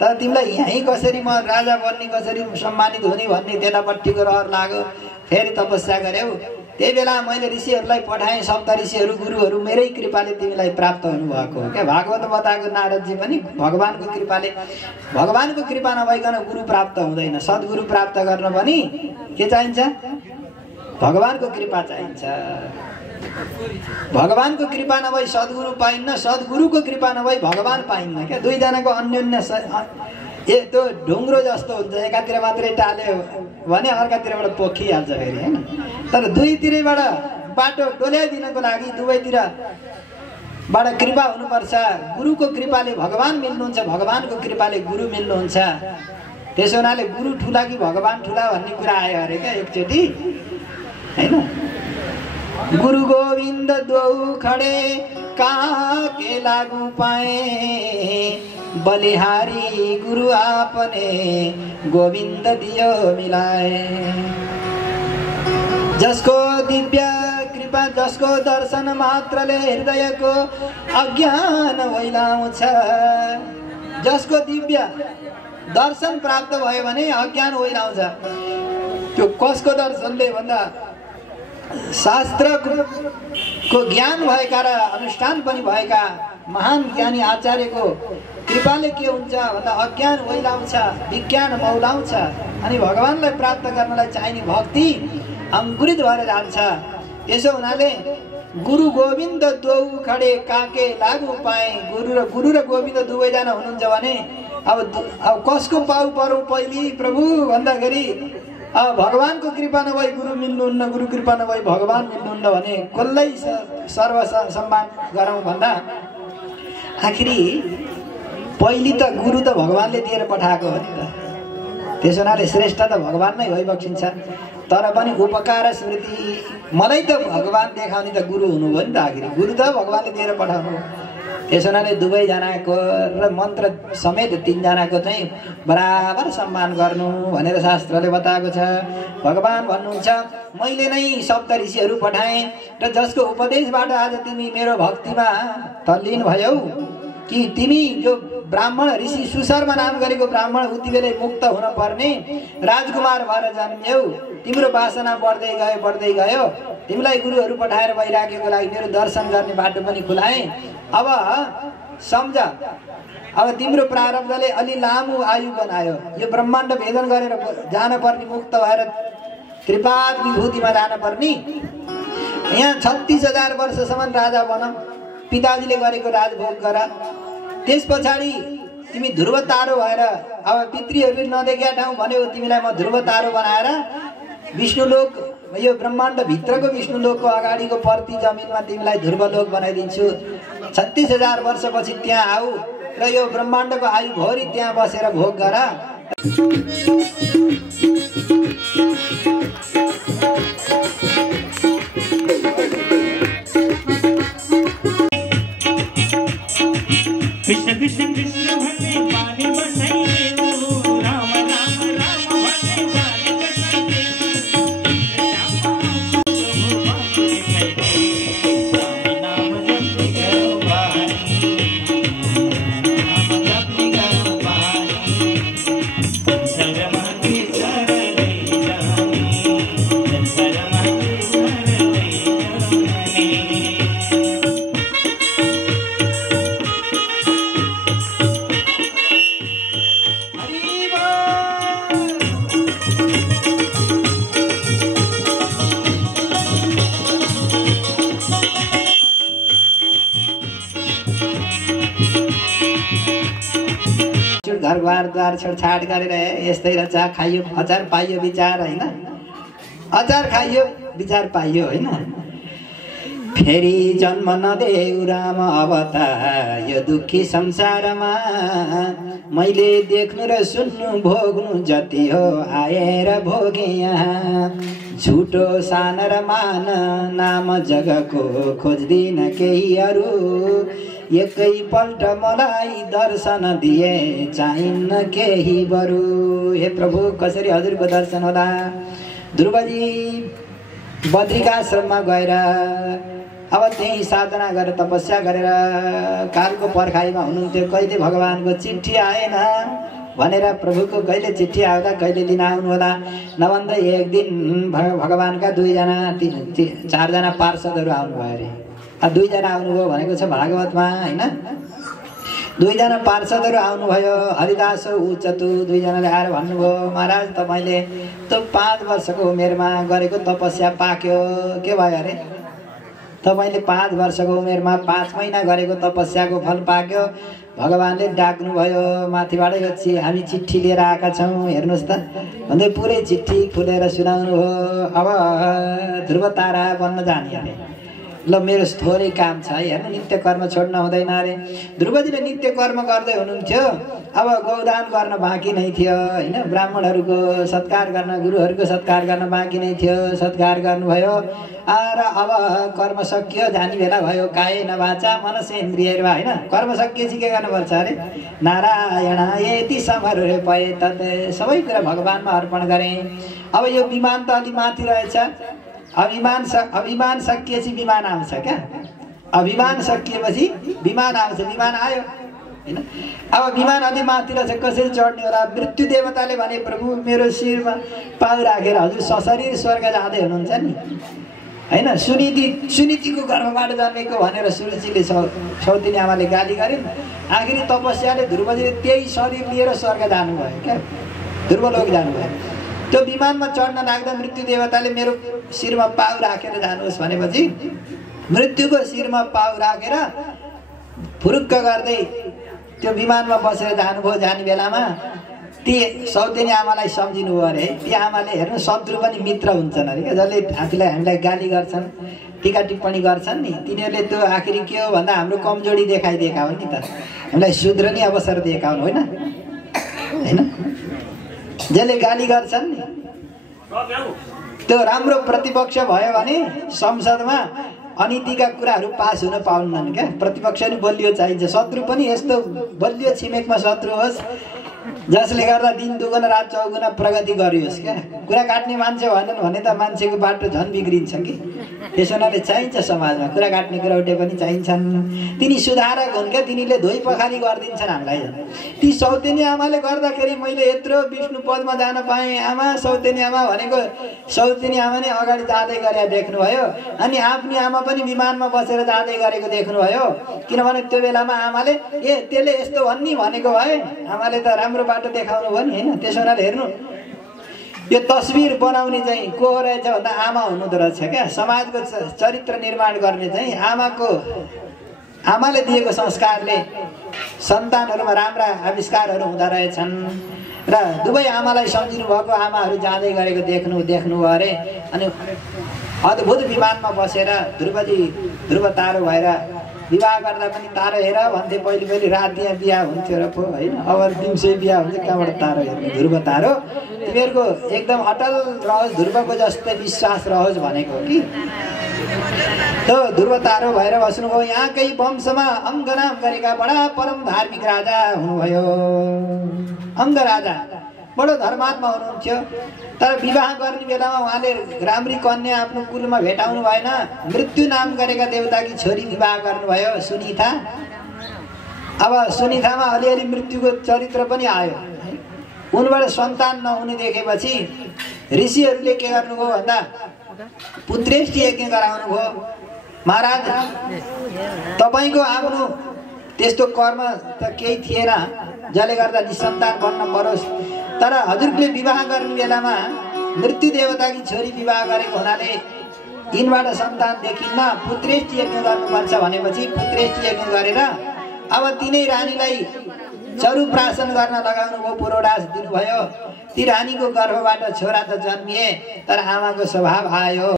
तर तिमीलाई यहीँ कसरी म राजा बन्ने, कसरी सम्मानित हुने भन्ने त्यतापट्टिको रहर लाग्यो। फेरि तपस्या गर्यौ। त्यही बेला मैले ऋषिहरूलाई पठाएँ, सप्त ऋषिहरू गुरुहरू मेरै कृपाले तिमीलाई प्राप्त हुनुभएको हो क्या। भागवत बताएको नारदजी पनि भगवानको कृपाले, भगवानको कृपा नभइकन गुरु प्राप्त हुँदैन। सद्गुरु प्राप्त गर्न पनि के चाहिन्छ? भगवानको कृपा चाहिन्छ। भगवानको कृपा नभई सद्गुरु पाइन्न, सद्गुरुको कृपा नभई भगवान पाइन्न क्या। दुईजनाको अन्योन्य त्यो ढुङ्ग्रो जस्तो हुन्छ, एकातिर मात्रै टाल्यो भने अर्कातिरबाट पोखिहाल्छ फेरि होइन। तर दुईतिरैबाट बाटो डोल्याइदिनको लागि दुवैतिरबाट कृपा हुनुपर्छ। गुरुको कृपाले भगवान मिल्नुहुन्छ, भगवानको कृपाले गुरु मिल्नुहुन्छ। त्यसो हुनाले गुरु ठुला कि भगवान ठुला भन्ने कुरा आयो अरे क्या एकचोटि होइन। गुरु गोविन्द दो खडे काके लागू पाए, बलिहारी गुरु आपने गोविंद दियो मिलाए। जसको दिव्य कृपा, जसको दर्शन मात्रले हृदयको अज्ञान ओइलाउँछ, जसको दिव्य दर्शन प्राप्त भयो भने अज्ञान ओइलाउँछ। त्यो कसको दर्शनले भन्दा शास्त्रको ज्ञान भएका र अनुष्ठान पनि भएका महान ज्ञानी आचार्यको कृपाले के हुन्छ भन्दा अज्ञान ओइलाउँछ, विज्ञान मौलाउँछ अनि भगवानलाई प्राप्त गर्नलाई चाहिने भक्ति अङ्कुरित भएर जान्छ। त्यसो हुनाले गुरु गोविन्द दो खडे काके लागू पाए, गुरु र गोविन्द दुवैजना हुनुहुन्छ भने अब कसको पाउ परौ पहिले प्रभु भन्दाखेरि भगवानको कृपा नभई गुरु मिल्नुहुन्न, गुरु कृपा नभई भगवान मिल्नुहुन्न भने कसलाई सर्व सम्मान गरौँ भन्दा आखिरी पहिले त गुरु त भगवानले दिएर पठाएको हो नि त। त्यसो हुनाले श्रेष्ठ त भगवान नै भइबक्सिन्छ। तर पनि उपकार स्मृति मलाई त भगवान देखाउने त गुरु हुनुभयो नि त। आखिरी गुरु त भगवानले दिएर पठाउनु। त्यसो हुनाले दुवैजनाको र मन्त्र समेत तीनजनाको चाहिँ बराबर सम्मान गर्नु भनेर शास्त्रले बताएको छ। भगवान भन्नुहुन्छ मैले नै सप्त ऋषिहरू पठाएँ र जसको उपदेशबाट आज तिमी मेरो भक्तिमा तल्लीन भयौ कि तिमी जो ब्राह्मण ऋषि सुशर्मा नाम गरेको ब्राह्मण उति बेलै मुक्त हुन पर्ने राजकुमार भएर जन्मियौ। तिम्रो वासना बढ्दै गयो। तिमीलाई गुरुहरू पठाएर वैराग्यको लागि मेरो दर्शन गर्ने बाटो पनि खुलाएँ। अब सम्झ, अब तिम्रो प्रारब्धले अलि लामो आयु बनायो। यो ब्रह्माण्ड भेदन गरेर जान पर्ने, मुक्त भएर त्रिपाद विभूतिमा जान पर्ने। यहाँ 36,000 वर्षसम्म राजा बन, पिताजीले गरेको राजभोग गर। त्यस पछाडि तिमी ध्रुव तारो भएर, अब पितृहरूले नदेखेका ठाउँ भन्यो तिमीलाई म ध्रुव तारो बनाएर विष्णुलोक, यो ब्रह्माण्ड भित्रको विष्णुलोकको अगाडिको पर्ती जमिनमा तिमीलाई ध्रुवलोक बनाइदिन्छु। 36,000 वर्षपछि त्यहाँ आऊ र यो ब्रह्माण्डको आयु भरि त्यहाँ बसेर भोग गर। कृष्ण कृष्ण कृष्ण भन्ने बानी बसाइदेऊ, राम राम राम भन्ने बानी बसाइदेऊ, नाम जप्ने गरौ बानी, नाम जप्ने गरौ बानी, सर्वमान्ति चरदै घरबार द्वार छेडछाड गरेर यस्तै रहेछ, खाइयो अचार पाइयो विचार होइन, अचार खाइयो विचार पाइयो होइन। फेरि जन्म नदेऊ राम अब त यो दुखी संसारमा, मैले देख्नु र सुन्नु भोग्नु जति हो आएर भोगे यहाँ। झुटो सान र मान नाम जगको खोज्दिन केही अरू, एकैपल्ट मलाई दर्शन दिए चाहिन्न केही बरु। हे प्रभु कसरी हजुरको दर्शन होला। ध्रुवजी बद्रिकाश्रममा गएर अब त्यही साधना गरेर तपस्या गरेर कालको पर्खाइमा हुनुहुन्थ्यो। कहिले भगवानको चिठी आएन भनेर प्रभुको कहिले चिठी आउँदा कहिले लिन आउनु होला। नभन्दा एक दिन भगवानका 4जना पार्षदहरू आउनुभयो अरे। 2जना आउनुभयो भनेको छ भागवतमा होइन। 2जना पार्षदहरू आउनुभयो, हरिदास उचतु 2जनाले आएर भन्नुभयो, महाराज तपाईँले त 5 वर्षको उमेरमा गरेको तपस्या पाक्यो। के भयो अरे? तपाईँले 5 वर्षको उमेरमा 5 महिना गरेको तपस्याको फल पाक्यो। भगवानले डाक्नुभयो माथिबाट, यो हामी चिठी लिएर आएका छौँ हेर्नुहोस् त भन्दै पुरै चिठी खोलेर सुनाउनु हो। अब ध्रुव तारा बन्न जाने अरे। ल मेरो थोरै काम छ है, हेर्नु नित्य कर्म छोड्न हुँदैन अरे। ध्रुवजीले नित्य कर्म गर्दै हुनुहुन्थ्यो। अब गौदान गर्न बाँकी नै थियो होइन, ब्राह्मणहरूको सत्कार गर्न, गुरुहरूको सत्कार गर्न बाँकी नै थियो। सत्कार गर्नुभयो र अब कर्म सकियो, जाने बेला भयो। काये नवाचा मनसेन्द्रियैर्वा होइन, कर्म सकिएपछि के गर्नुपर्छ अरे? नारायण यति समर्पये तत्, सबै कुरा भगवानमा अर्पण गरेँ। अब यो विमान त अलि माथि रहेछ, अभिमान सकिएपछि विमान आउँछ क्या। अभिमान सकिएपछि विमान आउँछ, विमान आयो होइन। अब विमान अलि माथि रहेछ, कसरी चढ्ने होला? मृत्यु देवताले भने प्रभु मेरो शिरमा पाउ राखेर हजुर सशरीर स्वर्ग जाँदै हुनुहुन्छ नि होइन। सुनीतिको गर्भबाट जन्मेको भनेर सुरुचिले सौतिनी आमाले गाली गरिन्। आखिरी तपस्याले ध्रुवजीले त्यही शरीर लिएर स्वर्ग जानुभयो क्या, ध्रुवलोक जानुभयो। त्यो विमानमा चढ्न लाग्दा मृत्यु देवताले मेरो शिरमा पाउ राखेर जानुहोस् भनेपछि मृत्युको शिरमा पाउ राखेर फुरुक्क गर्दै त्यो विमानमा बसेर जानुभयो। जाने बेलामा ती सौतेनी आमालाई सम्झिनु भयो अरे। ती आमाले हेर्नु शत्रु पनि मित्र हुन्छन् अरे क्या, जसले हामीलाई गाली गर्छन्, टीका टिप्पणी गर्छन् नि, तिनीहरूले त्यो आखिरी के हो भन्दा हाम्रो कमजोरी देखाइदिएका हुन् नि त, हामीलाई सुध्रने अवसर दिएका हुन् होइन होइन। जसले गाली गर्छन् नि त्यो राम्रो प्रतिपक्ष भयो भने संसदमा अनीतिका कुराहरू पास हुन पाउन्नन् क्या। प्रतिपक्ष नि बलियो चाहिन्छ, शत्रु पनि यस्तो बलियो छिमेकमा शत्रु होस् जसले गर्दा दिन दुगुना रात चौगुना प्रगति गरियोस् क्या। कुरा काट्ने मान्छे भएनन् भने त मान्छेको बाटो झन् बिग्रिन्छ कि। त्यसो हुनाले चाहिन्छ समाजमा कुरा काट्ने कुराउटे पनि चाहिन्छन्। तिनी सुधारक हुन् क्या, तिनीले धोइ पखाली गरिदिन्छन् हामीलाई। ती सौतेनी आमाले गर्दाखेरि मैले यत्रो विष्णु पदमा जान पाएँ। आमा सौतेनी आमा भनेको सौतेनी आमा नै अगाडि जाँदै गरे देख्नुभयो, अनि आफ्नी आमा पनि विमानमा बसेर जाँदै गरेको देख्नुभयो। किनभने त्यो बेलामा आमाले त्यसले यस्तो भन्ने भनेको भए आमाले त राम्रो बाटो देखाउनु भयो नि होइन। त्यसो हुनाले हेर्नु यो तस्बिर बनाउने चाहिँ को रहेछ भन्दा आमा हुनुहुँदो रहेछ क्या। समाजको चरित्र निर्माण गर्ने चाहिँ आमाले दिएको संस्कारले सन्तानहरूमा राम्रा आविष्कारहरू हुँदो रहेछन्। र दुवै आमालाई सम्झिनु भएको आमाहरू जाँदै गरेको देख्नु अरे। अनि अद्भुत विमानमा बसेर ध्रुव तारो भएर विवाह गर्दा पनि तारो हेर भन्थे। पहिले रातिया बिहा हुन्थ्यो र पो होइन, अब दिउँसै बिहा हुन्छ। कहाँबाट तारो हेर्ने? ध्रुव तारो तिमीहरूको एकदम अटल रहोस्, ध्रुवको जस्तै विश्वास रहोस् भनेको कि। त्यो ध्रुव तारो भएर बस्नुभयो। यहाँकै वंशमा अङ्गनाम गरेका बडा परम धार्मिक राजा हुनुभयो। अङ्ग राजा बडो धर्मात्मा हुनुहुन्थ्यो। तर विवाह गर्ने बेलामा उहाँले राम्री कन्या आफ्नो कुलमा भेटाउनु भएन। मृत्यु नाम गरेका देवताकी छोरी विवाह गर्नुभयो, सुनिता। अब सुनितामा अलिअलि मृत्युको चरित्र पनि आयो। उनबाट सन्तान नहुने देखेपछि ऋषिहरूले के गर्नुभयो भन्दा पुत्रेष्टि यज्ञ गराउनु भयो। महाराज तपाईँको आफ्नो त्यस्तो कर्म त केही थिएन जसले गर्दा निसन्तान बन्न परोस्। तर हजुरले विवाह गर्ने बेलामा मृत्यु देवताकी छोरी विवाह गरेको हुनाले यिनबाट सन्तान देखिन्न, पुत्रेष्टि यज्ञ गर्नुपर्छ भनेपछि पुत्रेष्टि यज्ञ गरेर अब तिनै रानीलाई चरुप्राशन गर्न लगाउनु भयो पुरोडास दिनुभयो ती रानीको गर्भबाट छोरा त जन्मिए तर आमाको स्वभाव आयो